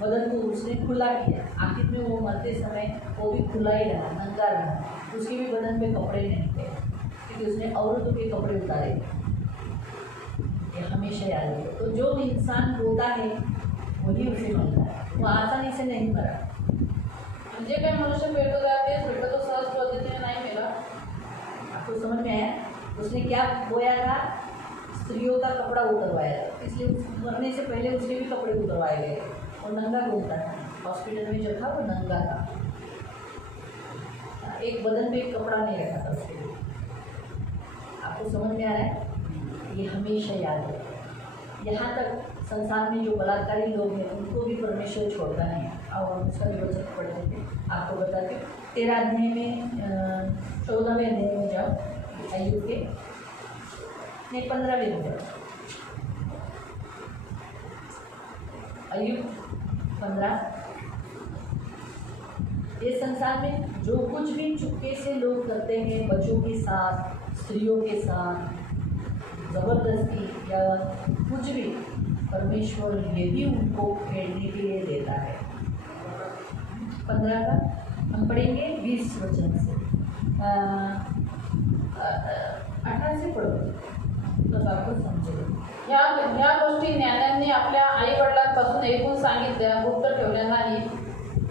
बदन को उसने खुला किया, आखिर में वो मरते समय वो भी खुला ही रहा, नंगा रहा, उसके भी बदन पे कपड़े नहीं थे क्योंकि उसने औरतों के कपड़े उतारे। ये हमेशा याद रखो। तो जो इंसान रोता है वही उसे मिलता है, वो आसानी से नहीं मरा। जे काही मनुष्य पेटो जाते भेटो तो सहज पद्धतीने नाही मेला। आपको समझ में आया? उसने क्या बोया था? स्त्रियों का कपड़ा उतरवाया था, इसलिए मरने से पहले उसके भी कपड़े उतरवाए गए और नंगा घूमता था। हॉस्पिटल में जो था वो नंगा था, एक बदन पे एक कपड़ा नहीं रखा था उसके लिए। आपको समझ में आ रहा है? ये हमेशा याद रखें। यहाँ तक संसार में जो बलात्कारी लोग हैं उनको भी परमेश्वर छोड़ता नहीं। और हम उसका भी वचन पढ़ते थे, आपको बताते 13 अध्याय में 14वें अध्याय में जाओ, अय्यूब के नहीं 15वें में जाओ, अय्यूब 15। इस संसार में जो कुछ भी चुपके से लोग करते हैं, बच्चों के साथ, स्त्रियों के साथ, ज़बरदस्ती या कुछ भी, परमेश्वर ये भी उनको खेलने के लिए देता है। 15 का हम पढ़ेंगे 20 वचन से, 18 से पढ़ो तब आपको समझेगा। ह्या गोष्टी ज्ञानांनी आपल्या आई वडिलांपासून ऐकून सांगितल्या, गुप्त ठेवल्या नाही।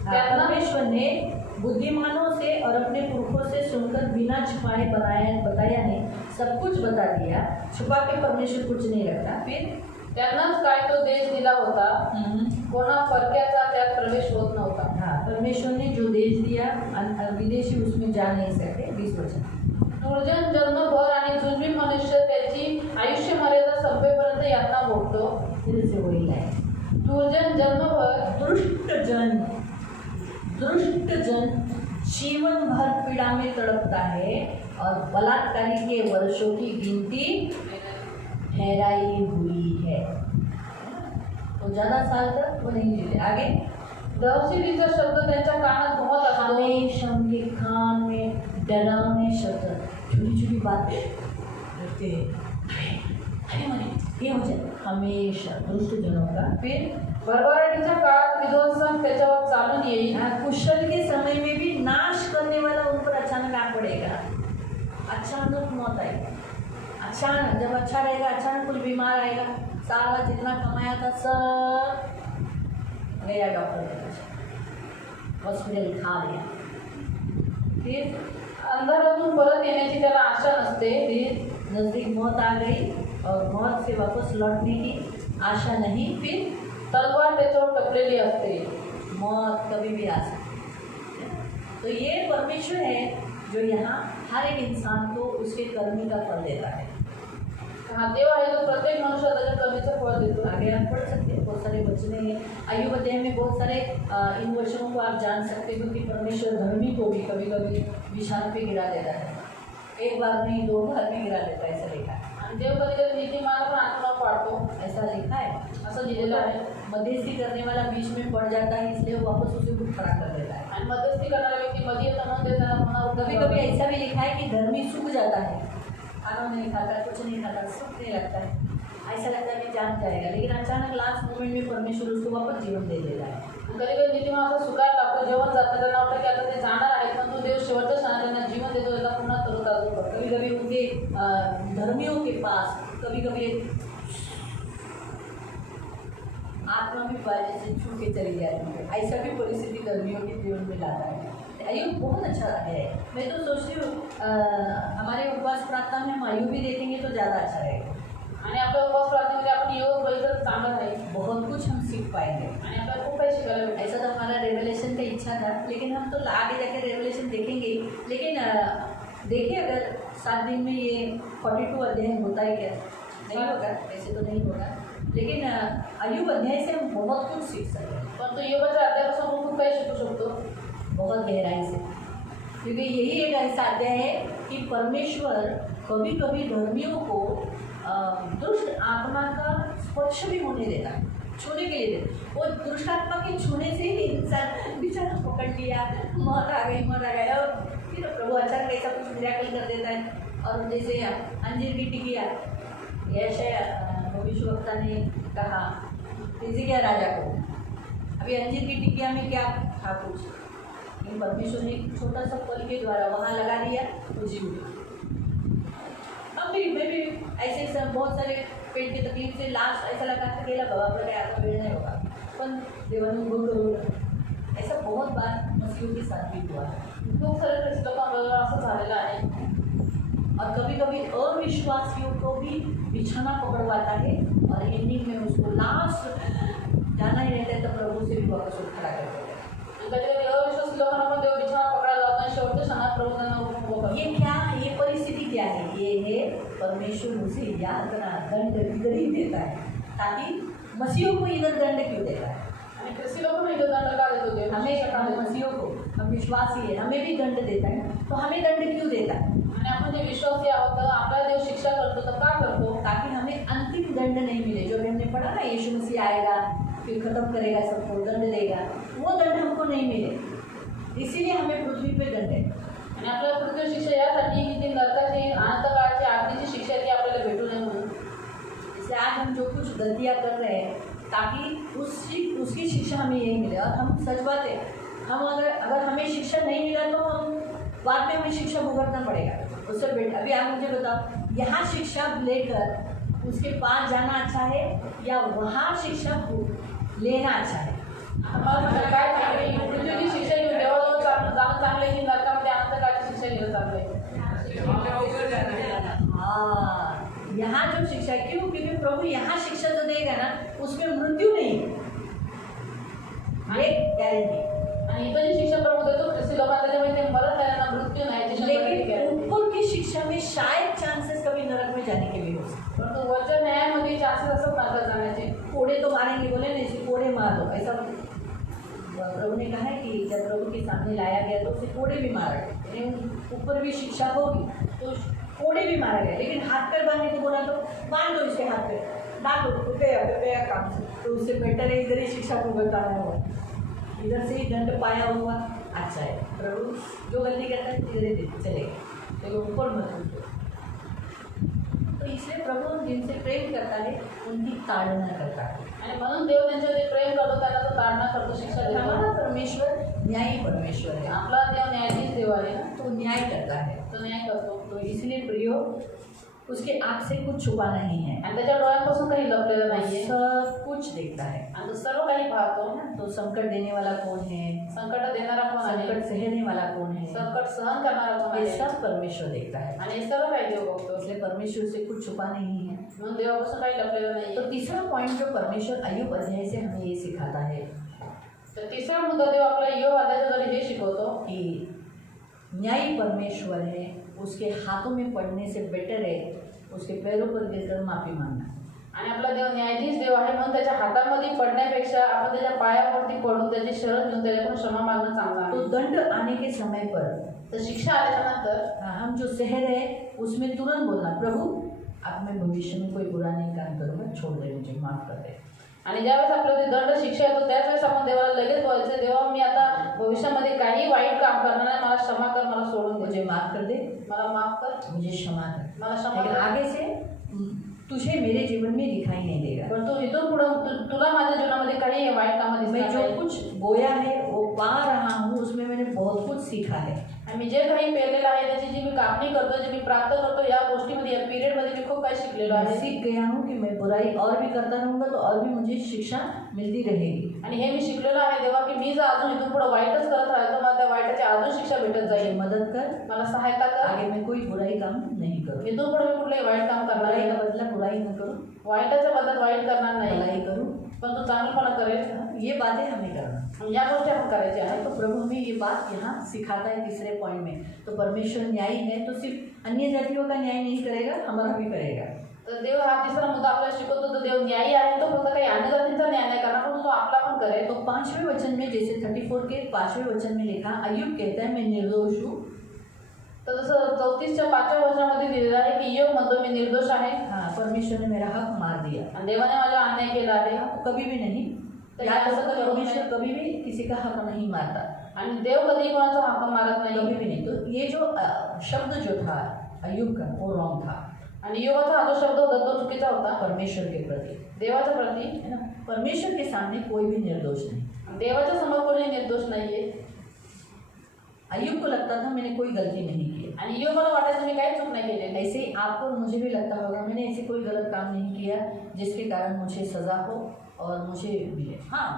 त्यांना परमेश्वर ने बुद्धिमानों से और अपने पुरखों से सुनकर बिना छुपाए बताया नहीं, सब कुछ बता दिया। छुपा के परमेश्वर कुछ नहीं रखता। फिर त्यांनाच काय तो देश दिला होता, कोणा परक्याचा त्यात प्रवेश होत नव्हता। हाँ, परमेश्वर ने जो देश दिया विदेशी उसमें जा नहीं सकते। 20 वचन, दुर्जन जन्मभर आणि जुनबी मनुष्य त्याची आयुष्य मर्यादा संपेपर्यंत यातना भोगतो। फिर से वही लाइन, दुर्जन जन्मभर दुष्ट जन जीवन भर पीड़ा में तड़पता है और बलात्कारी के वर्षों की गिनती ठहराई हुई है। तो ज़्यादा साल तक वो नहीं जीते। आगे, दहशतीचा शब्द त्यांच्या कानात घुमत असतो। हमेशा उनके कान में डरावने शब्द, छोटी छोटी बातें करते अरे मरे ये हो जाए, हमेशा दुष्ट जनों का। फिर भरभराटीच्या काळात विध्वंसन त्याच्यावर चालून येईल। कुशल के समय में भी नाश करने वाला उन पर अचानक आ पड़ेगा। अचानक मौत आएगी, अचानक, जब अच्छा रहेगा अचानक कुछ बीमार आएगा, सारा जितना कमाया था सब गया डॉक्टर के पास, हॉस्पिटल खा लिया। फिर अंधारातून परत येण्याची त्याला आशा नसते। फिर नज़दीक मौत आ गई और मौत से वापस लौटने की आशा नहीं। फिर तलवार त्याच्यावर टपलेली असते, मौत कभी भी आ सकती है। तो ये परमेश्वर है जो यहाँ हर एक इंसान को उसके कर्मी का फल देता है। हा देव आहे जो प्रत्येक मनुष्याला त्याच्या कर्मीचं फळ देतो। आगे आप पढ़ सकते हैं, बहुत सारे वचने हैं अय्यूब अध्याय में, बहुत सारे इन वचनों को आप जान सकते हो कि परमेश्वर धर्मी को भी कभी कभी विषाद पे गिरा देता है। एक बार नहीं 2 बार भी गिरा देता है, ऐसा लिखा है। आणि देव कधी कधी नीतिमानाला पण आत्मा पाडतो ऐसा लिखा है। असं लिहिलेलं आहे. मध्यस्थी करने वाला बीच में पड़ जाता है, इसलिए वो वापस उसे खुद खड़ा कर देता है। आणि मध्यस्थी करणारा व्यक्ती मध्ये येतो म्हणून ते त्याला पुन्हा कभी कभी ऐसा भी लिखा है कि धर्मी सूख जाता है, खाना नहीं खाता, कुछ नहीं खाता, सूखने लगता है, ऐसा लगता है कि जान जाएगा, लेकिन अचानक लास्ट मोमेंट में परमेश्वर उसको वापस जीवन दे देता है। कधी कधी नीतिमान असं सुकायला लागतो, जेवण जातं, त्यांना वाटतं की आता ते जाणार आहेत, पण तो देव शेवटच्या क्षणात त्यांना जीवन देतो, त्यांना पुन्हा तरुताजा करतो. कभी कभी उनके धर्मियों के पास कभी कभी आत्मा भी बाजे से छू के चली जाती है, ऐसा भी परिस्थिति धर्मियों के जीवन में लाता है। आयु बहुत अच्छा है। मैं तो सोचती हूँ हमारे उपवास प्रार्थना में हम आयु भी देखेंगे तो ज़्यादा अच्छा रहेगा आणि आपल्या उपवास प्रार्थनेमध्ये आपण योग बघितलं तर चांगलं राहील बहुत कुछ हम सीख पाएंगे। आणि आपल्याला खूप काही शिकायला भेटेल. ऐसा तो हमारा रेवलेशन का इच्छा था, लेकिन हम तो आगे जाकर रेवलेशन देखेंगे ही। लेकिन देखिए अगर 7 दिन में ये 42 अध्याय होता है क्या? नहीं होगा, ऐसे तो नहीं होगा, लेकिन आयु अध्याय से हम बहुत कुछ सीख सकते हैं, पण तो योगाच्या अध्यायापासून आपण खूप काही शिकू शकतो बहुत गहराई से, क्योंकि यही एक ऐसा अध्याय है कि परमेश्वर कभी कभी धर्मियों को दुष्ट आत्मा का स्पर्श भी होने देता है, छूने के लिए देता। वो दुष्ट आत्मा के छूने से ही इंसान बेचारा पकड़ लिया, मौत आ गई, और फिर प्रभु अचानक ऐसा कुछ मिराकल कर देता है। और जैसे अंजीर की टिकिया, यशाया भविष्यवक्ता ने कहा हिजकिय्याह राजा को, अभी अंजीर की टिकिया में क्या था कुछ, लेकिन परमेश्वर ने एक छोटा सा फल के द्वारा वहाँ लगा दिया, वो जीव गई। मैं भी ऐसे सब बहुत सारे पेट की तकलीफ से लास्ट ऐसा लगा था गेला बाबा आपला काय आता वेळ नाही होगा, पण देवाने उभं करून ऐसा बहुत बार मसीहों के साथ भी हुआ है। खूप सारे ख्रिस्त लोकांबरोबर असं झालेलं आहे. और कभी कभी अविश्वासियों को भी बिछाना पकड़वाता है और एंडिंग में उसको लास्ट जाना ही रहता है, तो प्रभु से भी वापस उठ खड़ा कर देता है। कधी कधी अविश्वासी लोकांना पण देव बिछाना पकडायला लावतो आणि शेवटच्या क्षणात प्रभू त्यांना उभं करतो. ये क्या, ये परिस्थिति क्या है? ये है परमेश्वर उसे यातना दंड इधर ही देता है, ताकि मसीहों को इधर दंड क्यों देता है? आणि ख्रिस्ती लोकांना इथं दंड का देतो देव? हमें मसीहों को, हम विश्वासी है, हमें भी दंड देता है, तो हमें दंड क्यों देता है? आणि आपण जे विश्वासी आहोत तर आपल्याला देव शिक्षा करतो, तर का करतो? ताकि हमें अंतिम दंड नहीं मिले। जो हमने पढ़ा ना, यीशु मसीह आएगा फिर खत्म करेगा सबको, दंड देगा, वो दंड हमको नहीं मिले, इसीलिए हमें पृथ्वी पे दंड है। आणि आपल्याला पृथ्वी शिक्षा यासाठी की ती नरकाची अनंत काळाची आगीची शिक्षा ती आपल्याला भेटू नये म्हणून. इसलिए आज हम जो कुछ गलतियाँ कर रहे हैं, ताकि उसकी शिक्षा हमें यही मिले। और हम सच बात है, हम अगर हमें शिक्षा नहीं मिला तो हम बाद में हमें शिक्षा भुगतना पड़ेगा। उससे बेटा अभी आप मुझे बताओ, यहाँ शिक्षा लेकर उसके पास जाना अच्छा है या वहाँ शिक्षा लेना अच्छा है? आम्हाला काय चांगलं पृथ्वीची शिक्षा घेऊन देवाजवळ जाणं चांगलं आहे की नरकामध्ये अनंत काळाची शिक्षा घेणं चांगलं आहे? हाँ, यहाँ जो शिक्षा, क्यों? क्योंकि प्रभु यहाँ शिक्षा जो देगा ना, उसमें मृत्यु नहीं, ये गारंटी। आणि इथं जी शिक्षा प्रभू देतो ख्रिस्ती लोकांना, त्याच्यामध्ये ते मरण झाल्यानं मृत्यू नाही, त्याची 100% लेकिन guarantee. ऊपर की शिक्षा में शायद चांसेस कभी नरक में जाने के भी हो सकते। परंतु वरच्या न्यायामध्ये चान्सेस असतात नरकात जाण्याचे. कोड़े तो मारेंगे, बोले ना इसे कोड़े मार दो, ऐसा प्रभु ने कहा है कि जब प्रभु के सामने लाया गया तो उसे कोड़े भी मारा गया, यानी ऊपर भी शिक्षा होगी तो कोड़े भी मारा गया। लेकिन हाथ पैर बांधने को बोला तो बांध दो इसके हाथ पैर, बांध दो, तो गया काम से, तो उससे बेटर है इधर ही शिक्षा को बताना हुआ, इधर से ही दंड पाया हुआ अच्छा है। प्रभु जो गलती करता है इधर ही चलेगा, तो ऊपर मत उठो। तो इसलिए प्रभु जिनसे प्रेम करता है उनकी ताड़ना करता है, आणि म्हणून देव त्यांच्यावर प्रेम करतो, त्यांना तो ताडना करतो, शिक्षा देतो. हमारा परमेश्वर न्यायी परमेश्वर है, आपला देव न्यायाधीश देव आहे ना, तो न्याय करता है। तो न्याय करतो. तो इसलिए प्रियो, उसके आँख से कुछ छुपा नहीं है, आणि त्याच्या डोळ्यांपासून काही लपलेलं नाहीये, सब कुछ देखता है। आणि तो सर्व काही पाहतो. तो संकट देने वाला कौन है, संकट देणारा कोण आहे, संकट सहने वाला कौन है, संकट सहन करणारा कोण ये आहे, सब परमेश्वर देखता है। आणि हे सर्व काही देव बघतो. इसलिए परमेश्वर से कुछ छुपा नहीं है। म्हणून देवापासून काही लपलेलं नाही. तो तीसरा पॉइंट जो परमेश्वर अय्यूब अध्याय से हमें ये सिखाता है तर तिसरा मुद्दा देव आपल्या योग अध्यायाद्वारे हे शिकवतो कि न्यायी परमेश्वर है, उसके हाथों में पड़ने से बेटर है उसके पैरों पर गिरकर माफी मांगना। आणि आपला देव न्यायाधीश देव आहे, म्हणून त्याच्या हातामध्ये पडण्यापेक्षा आपण त्याच्या पायावरती पडून त्याची शरण घेऊन त्याच्याकडून क्षमा मागणं चांगलं तो आहे. दंड आने के समय पर तर शिक्षा आल्यानंतर हम जो सह रहे उसमें तुरंत बोलना, प्रभु अब मैं भविष्य में कोई बुरा नहीं काम करूँगा, छोड़ दे मुझे, माफ कर दे। आणि ज्यावेळेस आपल्याला ते दंड शिक्षा येतो त्याच वेळेस आपण देवाला लगेच बोलायचं, देवा मी आता भविष्यामध्ये काही वाईट काम करणार नाही, मला क्षमा कर, मला सोडून दे, मुझे माफ कर दे, मला माफ कर, मुझे क्षमा कर। मला क्षमा लेकिन कर। आगे से तुझे मेरे जीवन में दिखाई नहीं देगा। पण तू इथून पुढं तुला माझ्या जीवनामध्ये काही वाईट कामं मैं दिसणार जो नाही। कुछ बोया है वो पा रहा हूँ, उसमें मैंने बहुत कुछ सीखा है। आणि मी जे काही पेरलेलं आहे त्याची जी मी कापणी करतो, जे मी प्राप्त करतो, या गोष्टीमध्ये या पिरियडमध्ये मी खूप काही शिकलेलो मैं आहे। सीख गया हूँ कि मैं बुराई और भी करता रहूँगा तो और भी मुझे शिक्षा मिलती रहेगी। आणि हे मी शिकलेलो आहे देवा की मी जर अजून इथून पुढे वाईटच करत राहिलो तर मला त्या वाईटाची अजून शिक्षा भेटत मुझे जाईल। मदद कर, मला सहायता कर, आगे मैं कोई बुराई काम नहीं करूँ। इथून पुढे मी कुठलंही वाईट काम करणार बुराई नाही, का बदला बुराई न करूँ, वाईटाच्या बदल्यात वाईट करणार नाही, भलाई करूँ। पण तू चांगलपणा करेल। ये बातें हमें करना। या गोष्टी आपण करायच्या आहेत। तो प्रभु हमें ये बात यहाँ सिखाता है तीसरे पॉइंट में। तो परमेश्वर न्यायी है तो सिर्फ अन्य जातियों का न्याय नहीं करेगा, हमारा भी करेगा। तर देव हा तिसरा मुद्दा आपल्याला शिकवतो, तर देव न्यायी आहे, तो फक्त काही अन्य जातींचा न्याय नाही करणार, पण तो आपला पण करेल। तो 5वें वचन में, जैसे 34 के 5वें वचन में लिखा, अय्यूब कहता है मैं निर्दोष हूँ। तर जसं 34च्या 5व्या वचनामध्ये दिलेलं आहे की योग म्हणतो मी निर्दोष आहे, हाँ, परमेश्वर ने मेरा हक मार दिया। आणि देवाने माझा अन्याय केला आहे। कभी भी नहीं, तो याद ऐसा रखो, कभी परमेश्वर कभी भी किसी का हक नहीं मारता, आणि देव कधी कोणाचा हक्क मारत कभी नाही। भी नहीं। तो ये जो शब्द जो था अय्यूब का, वो रॉन्ग था आणि योगाचा हा जो शब्द होता तो चुकीचा होता परमेश्वर के प्रति, देवाच्या प्रती। है ना। परमेश्वर के सामने कोई भी निर्दोष नहीं। देवाच्या समोर कोणी निर्दोष नाहीये। अय्यूब को लगता था मैंने कोई गलती नहीं की, आणि योगाला वाटायचं मी काही चूक नाही केलेली। ऐसे ही आपको और मुझे भी लगता होगा मैंने ऐसे कोई गलत काम नहीं किया जिसके कारण मुझे सज़ा हो और मुझे मिले। हाँ,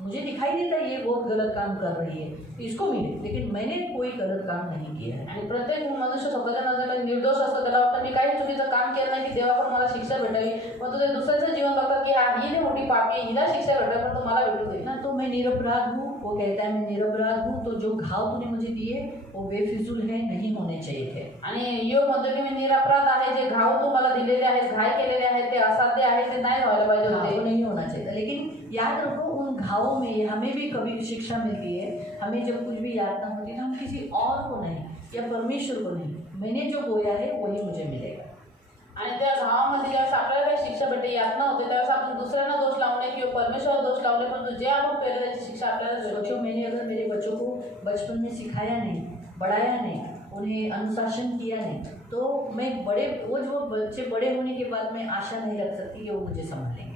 मुझे दिखाई देता है ये बहुत गलत काम कर रही है तो इसको मिले, लेकिन मैंने कोई गलत काम नहीं किया है। आणि प्रत्येक मनुष्य स्वतःच्या नजरेला निर्दोष असतो, त्याला वाटतं मी काही चुकीचं काम केलं नाही की देवाकडून मला शिक्षा भेटावी, पण तुझे दुसऱ्याचं जीवन बघतात की हा ही मोठी पापी आहे, हिला शिक्षा भेटावी पण तुम्हाला भेटू दे ना। तो मैं निरपराध हूँ, वो कहता है मैं निरपराध हूँ, तो जो घाव तूने मुझे दिए वो बेफिजूल है, नहीं होने चाहिए थे। आणि योग म्हणतो की मी निरपराध आहे, जे घाव तू मला दिलेले आहेत, घाय केलेले आहेत, ते असाध्य आहे, ते नाही व्हायला पाहिजे हाँ, वो होते। नहीं होना चाहिए। लेकिन याद रखो उन घावों में हमें भी कभी शिक्षा मिलती है। हमें जब कुछ भी यातना होती है तो हम किसी और को नहीं या परमेश्वर को नहीं, मैंने जो बोया है वही मुझे मिलेगा। आणि त्या घावामध्ये ज्यावेळेस आपल्याला काही शिक्षा भेटते, यातना होते, त्यावेळेस आपण दुसऱ्यांना दोष लावणे किंवा परमेश्वराला दोष लावणे, पण जे आपण पेरले त्याची शिक्षा आपल्याला सोचो, भेटते। मैंने अगर मेरे बच्चों को बचपन में सिखाया नहीं, बढ़ाया नहीं, उन्हें अनुशासन किया नहीं, तो मैं वो जो बच्चे बड़े होने के बाद मैं आशा नहीं रख सकती कि वो मुझे संभालेंगे।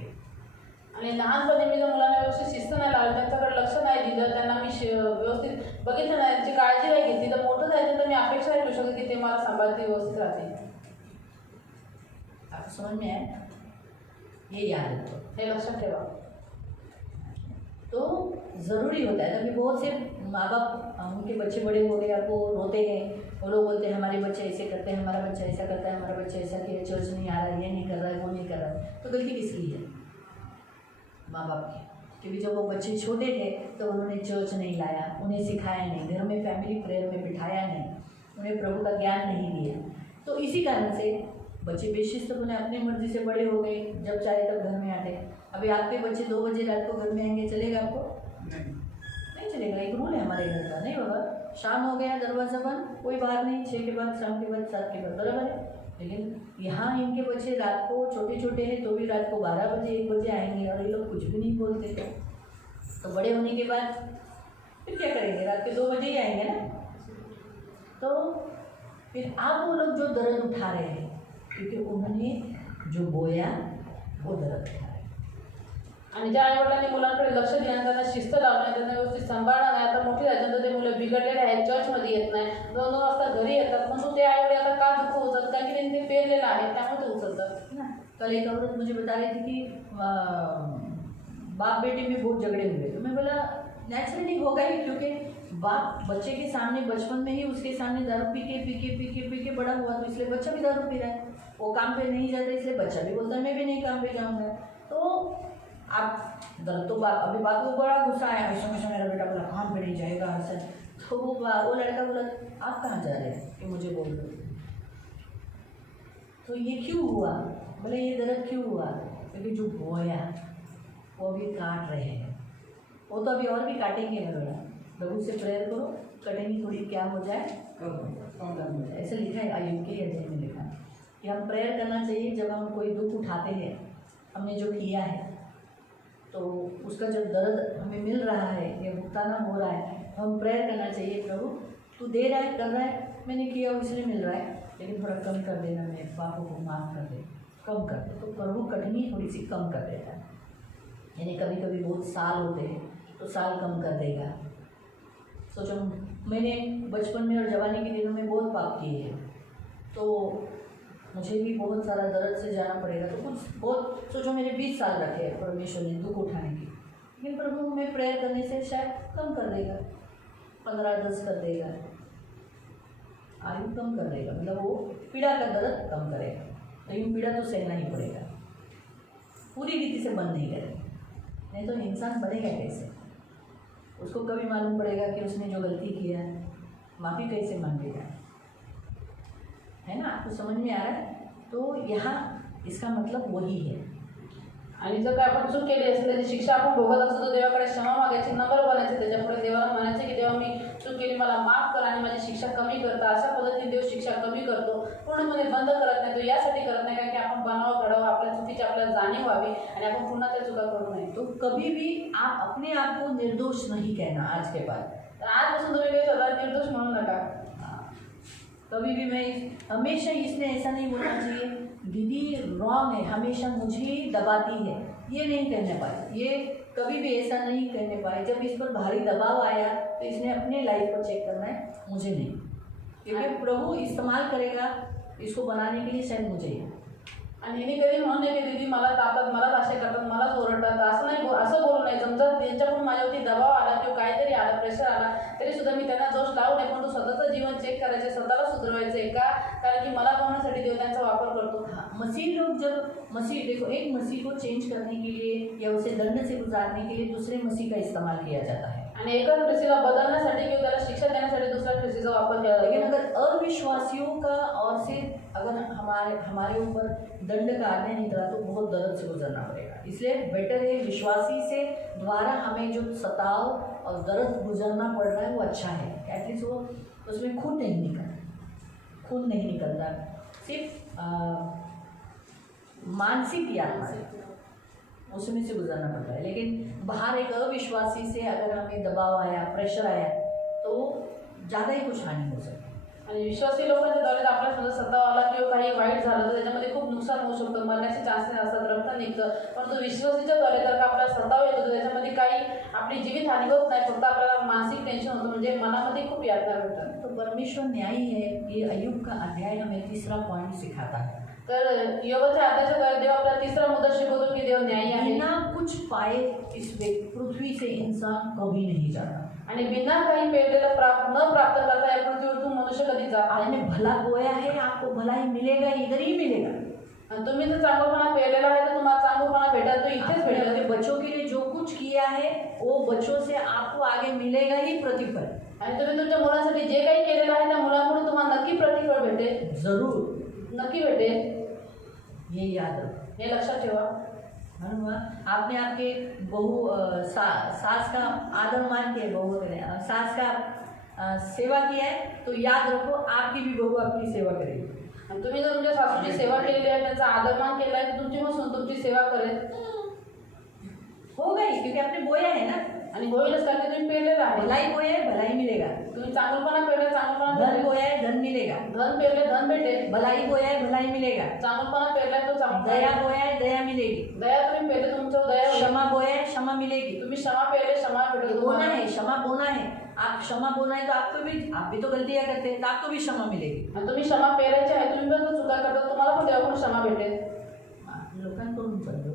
आणि लहानपणी मी जर मुलांना व्यवस्थित शिस्त नाही लावली, त्यांच्याकडे लक्ष नाही दिलं, त्यांना मी व्यवस्थित बघितलं नाही, त्यांची काळजी नाही घेतली, तर मोठं जायचं तर मी अपेक्षा नाही ठेवू शकत की ते मला सांभाळते, व्यवस्थित राहते। आपको समझ में आया? ये याद रखो, हे लक्षात ठेवा। तो ज़रूरी होता है। अभी बहुत से माँ बाप उनके बच्चे बड़े हो गए, आपको रोते हैं, वो लोग बोलते हैं हमारे बच्चे ऐसे करते हैं, हमारा बच्चा ऐसा करता है, हमारा बच्चा ऐसा किया, चर्च नहीं आ रहा है, ये नहीं कर रहा है, वो नहीं कर रहा है। तो गलती किसकी है? माँ बाप की। क्योंकि जब वो बच्चे छोटे थे तो उन्होंने चर्च नहीं लाया, उन्हें सिखाया नहीं, घर में फैमिली प्रेयर में बिठाया नहीं, उन्हें प्रभु का ज्ञान नहीं दिया। तो इसी कारण से बच्चे बेशिस्त होने अपनी मर्जी से बड़े हो गए, जब चाहे तब घर में आते। अभी आपके बच्चे 2 बजे रात को घर में आएंगे, चलेगा आपको? नहीं चलेगा। एक रूल है हमारे घर का, नहीं बाबा, शाम हो गया दरवाज़ा बंद, कोई बाहर नहीं, 6 के बाद, शाम के बाद, 7 के बाद, बराबर है। लेकिन यहाँ इनके बच्चे रात को छोटे छोटे हैं तो भी रात को 12 बजे 1 बजे आएंगे और ये लोग कुछ भी नहीं बोलते। तो बड़े होने के बाद फिर क्या करेंगे? रात के 2 बजे ही आएंगे ना। तो फिर आप वो लोग जो दर्द उठा रहे हैं, क्योंकि उन्होंने जो बोया वो दर्द उठा रहे हैं। आणि ज्या आईवडिलांनी मुलांकडे लक्ष दिलं, त्यांना शिस्त लावली, त्यांना व्यवस्थित सांभाळणं नाही, आता मोठी झाल्यानंतर ते मुलं बिघडलेले आहेत, चर्चमध्ये येत नाही, 2-2 वाजता घरी येतात, पण तो ते आईवडील आता का दुःख होतात? कारण की त्यांनी ते पेरलेलं आहे, त्यामुळे ते उचलतात ना। कल एक औरत मुझे बता रही थी कि बाप बेटे में बहुत झगड़े हुए। तो मैं बोला नेचुरली होगा ही, क्योंकि बाप बच्चे के सामने बचपन में ही उसके सामने दारू पी के बड़ा हुआ, तो इसलिए बच्चा भी दारू पी रहा है। वो काम पे नहीं जाता इसलिए बच्चा भी बोलता है मैं भी नहीं काम पे जाऊँगा। तो आप दर्द तो अभी बात को बड़ा गुस्सा आया, ऐसा मेरा बेटा बोला काम पे नहीं जाएगा ऐसा। तो वो लड़का बोला आप कहाँ जा रहे हैं कि मुझे बोल दो। तो ये क्यों हुआ? बोले ये दर्द क्यों हुआ? क्योंकि जो बोया वो अभी काट रहे हैं, वो तो अभी और भी काटेंगे। मैं बोला प्रभु से प्रेयर करो, कठिनाई थोड़ी क्या हो जाए, कम करना चाहिए। ऐसे लिखा है अयुब के अध्याय में लिखा है कि हम प्रेयर करना चाहिए जब हम कोई दुख उठाते हैं, हमने जो किया है तो उसका जब दर्द हमें मिल रहा है या भुगताना हो रहा है, तो हम प्रेयर करना चाहिए, प्रभु तू दे रहा है, कर रहा है, मैंने किया इसलिए मिल रहा है, लेकिन थोड़ा कम कर देना, मेरे पापों को माफ़ कर दे, कम कर दे। तो प्रभु कठिनाई थोड़ी सी कम कर देता है। यानी कभी कभी बहुत साल होते हैं तो साल कम कर देगा। सोचो मैंने बचपन में और जवानी के दिनों में बहुत पाप किए हैं, तो मुझे भी बहुत सारा दर्द से जाना पड़ेगा। तो कुछ बहुत सोचो मैंने 20 साल रखे हैं परमेश्वर ने दुख उठाने की, लेकिन प्रभु में प्रेयर करने से शायद कम कर देगा, 15-10 कर देगा, आयु कम कर देगा, मतलब वो पीड़ा का दर्द कम करेगा। लेकिन पीड़ा तो सहना ही पड़ेगा, पूरी रीति से बंद नहीं करेगा, नहीं तो इंसान बनेगा कैसे? उसको कभी मालूम पड़ेगा कि उसने जो गलती किया है, माफ़ी कैसे मांगेगा, है ना? आपको समझ में आ रहा है? तो यहाँ इसका मतलब वही है। आणि जर काय आपण चूक केली असेल त्याची शिक्षा आपण भोगत असतो तर देवाकडे क्षमा मागायची, नम्र बनायचे, त्याच्यापुढे देवाला म्हणायचे की देवा मी चूक केली, मला माफ कर आणि माझी शिक्षा कमी करता। अशा पद्धतीने देव शिक्षा कमी करतो, पूर्णपणे बंद करत नाही। तो यासाठी करत नाही कारण की आपण बनावं घडावं, आपल्या चुकीची आपल्याला जाणीव व्हावी आणि आपण पुन्हा त्या चुका करू नये। तो कभी भी आप अपने आप को निर्दोष नहीं कहना आज के बाद। तर आजपासून तुम्ही काही स्वतःला निर्दोष म्हणू नका। कभी भी मैं हमेशा इसने ऐसा नहीं बोलना चाहिए दीदी रॉन्ग है, हमेशा मुझे ही दबाती है, ये नहीं कहने पाए, ये कभी भी ऐसा नहीं कहने पाए। जब इस पर भारी दबाव आया तो इसने अपने लाइफ को चेक करना है, मुझे नहीं, क्योंकि प्रभु इस्तेमाल करेगा इसको बनाने के लिए शायद मुझे ही। आणि हिने कधी म्हणू नये की दीदी मला तापतात, मलाच असे करतात, मलाच ओरडतात, असं नाही असं बोलू नये। समजा त्यांच्याकडून माझ्यावरती दबाव आला किंवा काहीतरी आला, प्रेशर आला, तरी सुद्धा मी त्यांना दोष लावू नये, पण स्वतःचं जीवन चेक करायचे, स्वतःला सुधरवायचे का, कारण की मला बनवण्यासाठी देव त्यांचा वापर करतो। मसीह लोग जब मसीह देखो एक मसीह को चेंज करने के लिए या उसे दंड से गुजारने के लिए दूसरे मसीह का इस्तेमाल किया जाता है, आणि एका ख्रिस्तीला बदलण्यासाठी किंवा त्याला शिक्षा देण्यासाठी दुसऱ्या ख्रिस्तीचा वापर केला जातो। लेकिन अगर अविश्वासियों का और से अगर हमारे ऊपर दंड का आज्ञा निकला तो बहुत दर्द से गुजरना पड़ेगा। इसलिए बेटर है विश्वासी से द्वारा हमें जो सताव और दर्द गुजरना पड़ रहा है वो अच्छा है, एटलीस्ट वो उसमें खून नहीं निकलता, सिर्फ मानसिक यातना उसमें से गुजरना पड़ता है। लेकिन बाहर एक अविश्वासी से अगर हमें दबाव आया, प्रेशर आया, तो ज़्यादा ही कुछ हानि हो सकती है। आणि विश्वासी लोकांच्या द्वारे आपल्या समजा सताव आला किंवा काही वाईट झालं तर त्याच्यामध्ये खूप नुकसान होऊ शकतं, मरण्याचे चान्सेस असतात, रक्त निघतं। परंतु विश्वासीच्या द्वारे जर का आपल्याला सताव येतो तर त्याच्यामध्ये काही आपली जीवित हानी होत नाही, फक्त आपल्याला मानसिक टेन्शन होतं, म्हणजे मनामध्ये खूप यातना भेटतात। तो परमेश्वर न्यायी है, ये अय्यूब का अध्याय हमें तीसरा पॉइंट सिखाता है। तर योगाच्या अध्यायाच्या द्वारे देव आपल्याला तिसरा मुद्दा शिकवतो की देव न्यायी आहे। बिना कुछ पाए इस पृथ्वी से इंसान कभी नहीं जाता, आणि बिना काही पेरलेलं न प्राप्त करता या पृथ्वीवरतून मनुष्य कधी जात नाही। आपने भला बोया है, आपको भला ही मिलेगा, इधर ही मिलेगा। आणि तुम्ही जर चांगुलपणा पेरलेला आहे तर तुम्हाला चांगुलपणा भेटेल, तो इथेच आपने भेटेल। अपने बच्चों के लिए जो कुछ किया है वो बच्चों से आपको आगे मिलेगा ही प्रतिफल, आणि तुम्ही तुमच्या मुलांसाठी जे काही केलेलं आहे त्या मुलांकडून तुम्हाला नक्की प्रतिफळ भेटेल, जरूर, नक्की भेटेल, ये याद रखो। हे लक्षात ठेवा। मालूम आपने आपके बहू सास का आदर मान के बहू सास का सेवा किया है तो याद रखो आपकी भी बहू आपकी सेवा करेगी। आणि तुम्ही जर तुमच्या सासूची सेवा केलेली आहे, त्यांचा आदरमान केला आहे, तर तुमची मग सून तुमची सेवा करेल, होगा ही, क्योंकि आपने बोया है ना, आणि होईलच कारण की तुम्ही पेरलेला आहे। भलाई बोया है भलाई मिलेगा, तुम्ही चांगुलपणा पेरले चांगुलपणा धन भेटेल, बोया है धन मिलेगा, धन पेरले धन भेटेल, भलाई बोया है भलाई मिलेगा, चांगुलपणा पेरलाय तो चांगला, दया बोया है दया मिलेगी, दया तुम्ही पेरले तुमचं दया होईल, क्षमा बोया है क्षमा मिलेगी। तुम्ही क्षमा पेरले क्षमा भेटेल बोना तुम्हाला। है, क्षमा बोना है, आप क्षमा बोना है तो आपको भी, आप भी तो गलतियां करते हैं तो आपको भी क्षमा मिलेगी। आणि तुम्ही क्षमा पेरायची आहे, तुम्ही पण चुका करता, तुम्हाला पण देवाकडून क्षमा भेटेल, लोकांकडून पण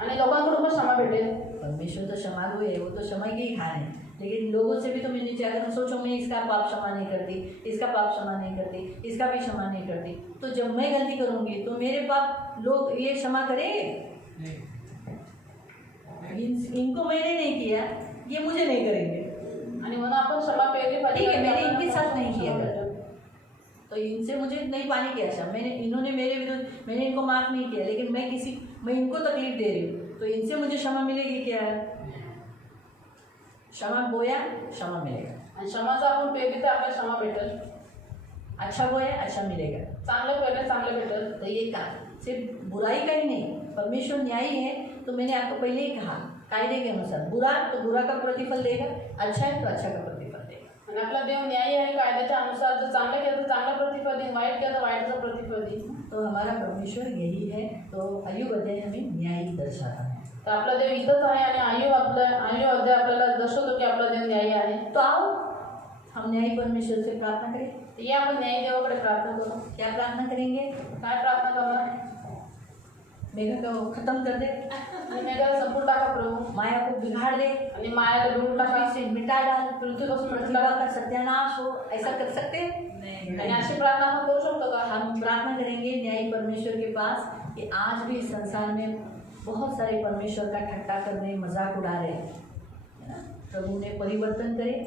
आणि लोकांकडून पण क्षमा भेटेल। परमेश्वर तो क्षमालु है, वो तो क्षमा के ही खान है, लेकिन लोगों से भी तो मिलनी चाहिए। अगर सोचो मैं इसका पाप क्षमा नहीं करती, इसका पाप क्षमा नहीं करती, इसका भी क्षमा नहीं करती, तो जब मैं गलती करूंगी तो मेरे पाप लोग ये क्षमा करेंगे? इनको मैंने नहीं किया, ये मुझे नहीं करेंगे। आणि म्हणून आपण क्षमा पेरली पाहिजे। ठीक है, मैंने इनके साथ नहीं किया तो इनसे मुझे नहीं पाने की आशा, इन्होंने मेरे विरुद्ध, मैंने इनको माफ नहीं किया, लेकिन मैं इनको तकलीफ दे रही हूँ, तो इनसे मुझे क्षमा मिलेगी क्या? क्षमा बोया क्षमा मिलेगा। आणि क्षमाचा आपण पेरली तर आपल्याला क्षमा भेटेल. अच्छा बोए अच्छा मिलेगा. चांगलं पेरलं चांगलं भेटेल. तो ये काम सिर्फ बुराई का ही नहीं, परमेश्वर न्यायी है. तो मैंने आपको पहले ही कहा कायदे के अनुसार बुरा तो बुरा का प्रतिफल देगा, अच्छा है तो अच्छा का प्रतिफल देगा. आणि आपला देव न्यायी आहे. कायद्याच्या अनुसार जर चांगलं केलं तर चांगलं प्रतिफल देईन, वाईट केलं तर वाईटचं प्रतिफल देईन. तो हमारा परमेश्वर यही है. तो आयु अध्याय हमें न्यायी दर्शाता है. तर आपला देव इथंच आहे आणि आयु अध्याय आपल्याला दर्शवतो की आपला देव न्यायी आहे. तो आओ हम न्यायी परमेश्वर से प्रार्थना करें. तर या आपण न्यायी देवाकडे प्रार्थना करू. क्या प्रार्थना करेंगे? काय प्रार्थना करणार? मेघा को खत्म कर दे, आणि मेघाला संपूर्ण टाका प्रभू, माया को बिगाड़ दे, आणि मायाला डुबून टाका, पृथ्वी से मिटा डाल, पृथ्वीपासून प्रतिभा मिटा. का सत्यानाश हो. ऐसा कर सकते हैं? आणि अशी प्रार्थना आपण करू शकतो का? हम प्रार्थना करेंगे न्यायी परमेश्वर के पास कि आज भी इस संसार में बहुत सारे परमेश्वर का ठट्टा करने मजाक उड़ा रहे हैं, है ना? प्रभु उन्हें परिवर्तन करे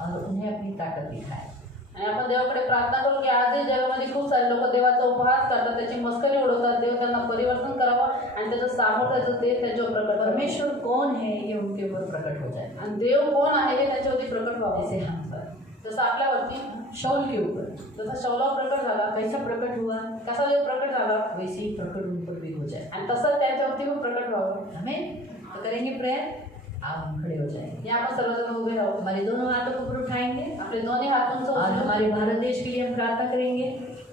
और उन्हें अपनी ताकत दिखाए. आणि आपण देवाकडे प्रार्थना करू की आजही जगामध्ये खूप सारे लोक देवाचा उपहास करतात, त्याची मस्करी उडवतात. देव त्यांना परिवर्तन करावं आणि त्याचं सामर्थ्याचं ते त्याच्यावर प्रकट करावं. परमेश्वर कौन है ये उनके ऊपर प्रकट हो जाए. आणि देव कोण आहे हे त्याच्यावरती प्रकट व्हावं. जैसे हम पर जसं आपल्यावरती शौल के ऊपर जसा शौलावर प्रकट झाला, कैसा प्रकट हुआ, कसा देव प्रकट झाला, वैसे ही प्रकट उन पर भी हो जाए. आणि तसंच त्याच्यावरती पण प्रकट व्हावं. हमें तो करेंगे प्रेयर. आप हम खड़े हो जाएंगे. हे आपण सर्वजण उभे राहू. हमारे दोनों हाथों को ऊपर उठाएंगे आपले दोन्ही हात उंच और उचलून हमारे भारत देश के लिए हम प्रार्थना करेंगे.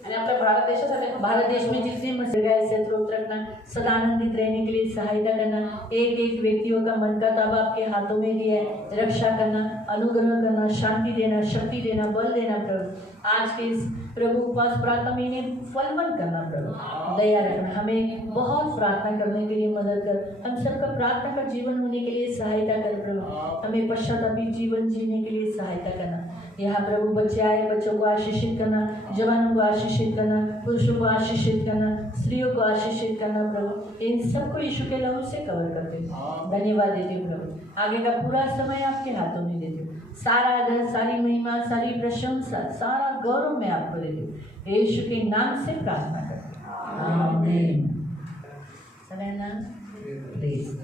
आणि आपल्या भारत देशासाठी आपण भारत देश में जितने मसीह गए शत्रुत रखना, सदा आनंदित रहने के लिए सहायता करना, एक एक व्यक्तियों का मन का ताबा आपके हाथों में दिया है. रक्षा करना, अनुग्रह करना, शांति देना, शक्ति देना, बल देना प्रभु. आज के इस प्रभु उपवास प्रार्थना में इन्हें फलवंत करना प्रभु. दया रखना, हमें बहुत प्रार्थना करने के लिए मदद कर. हम सबका प्रार्थना का जीवन होने के लिए सहायता कर प्रभु. हमें पश्चातापी जीवन जीने के लिए सहायता करना. यहाँ प्रभु बच्चे आए, बच्चों को आशीषित करना, जवानों को आशीषित करना, पुरुषों को आशीषित करना, स्त्रियों को आशीषित करना प्रभु. इन सबको यीशु के लहू से कवर करते हूँ. धन्यवाद देती हूँ प्रभु. आगे का पूरा समय आपके हाथों में देती हूँ. सारा आदर, सारी महिमा, सारी प्रशंसा, सारा गौरव मैं आपको देती हूँ. यीशु के नाम से प्रार्थना करती हूँ. आमीन. सभी नाम प्लीज.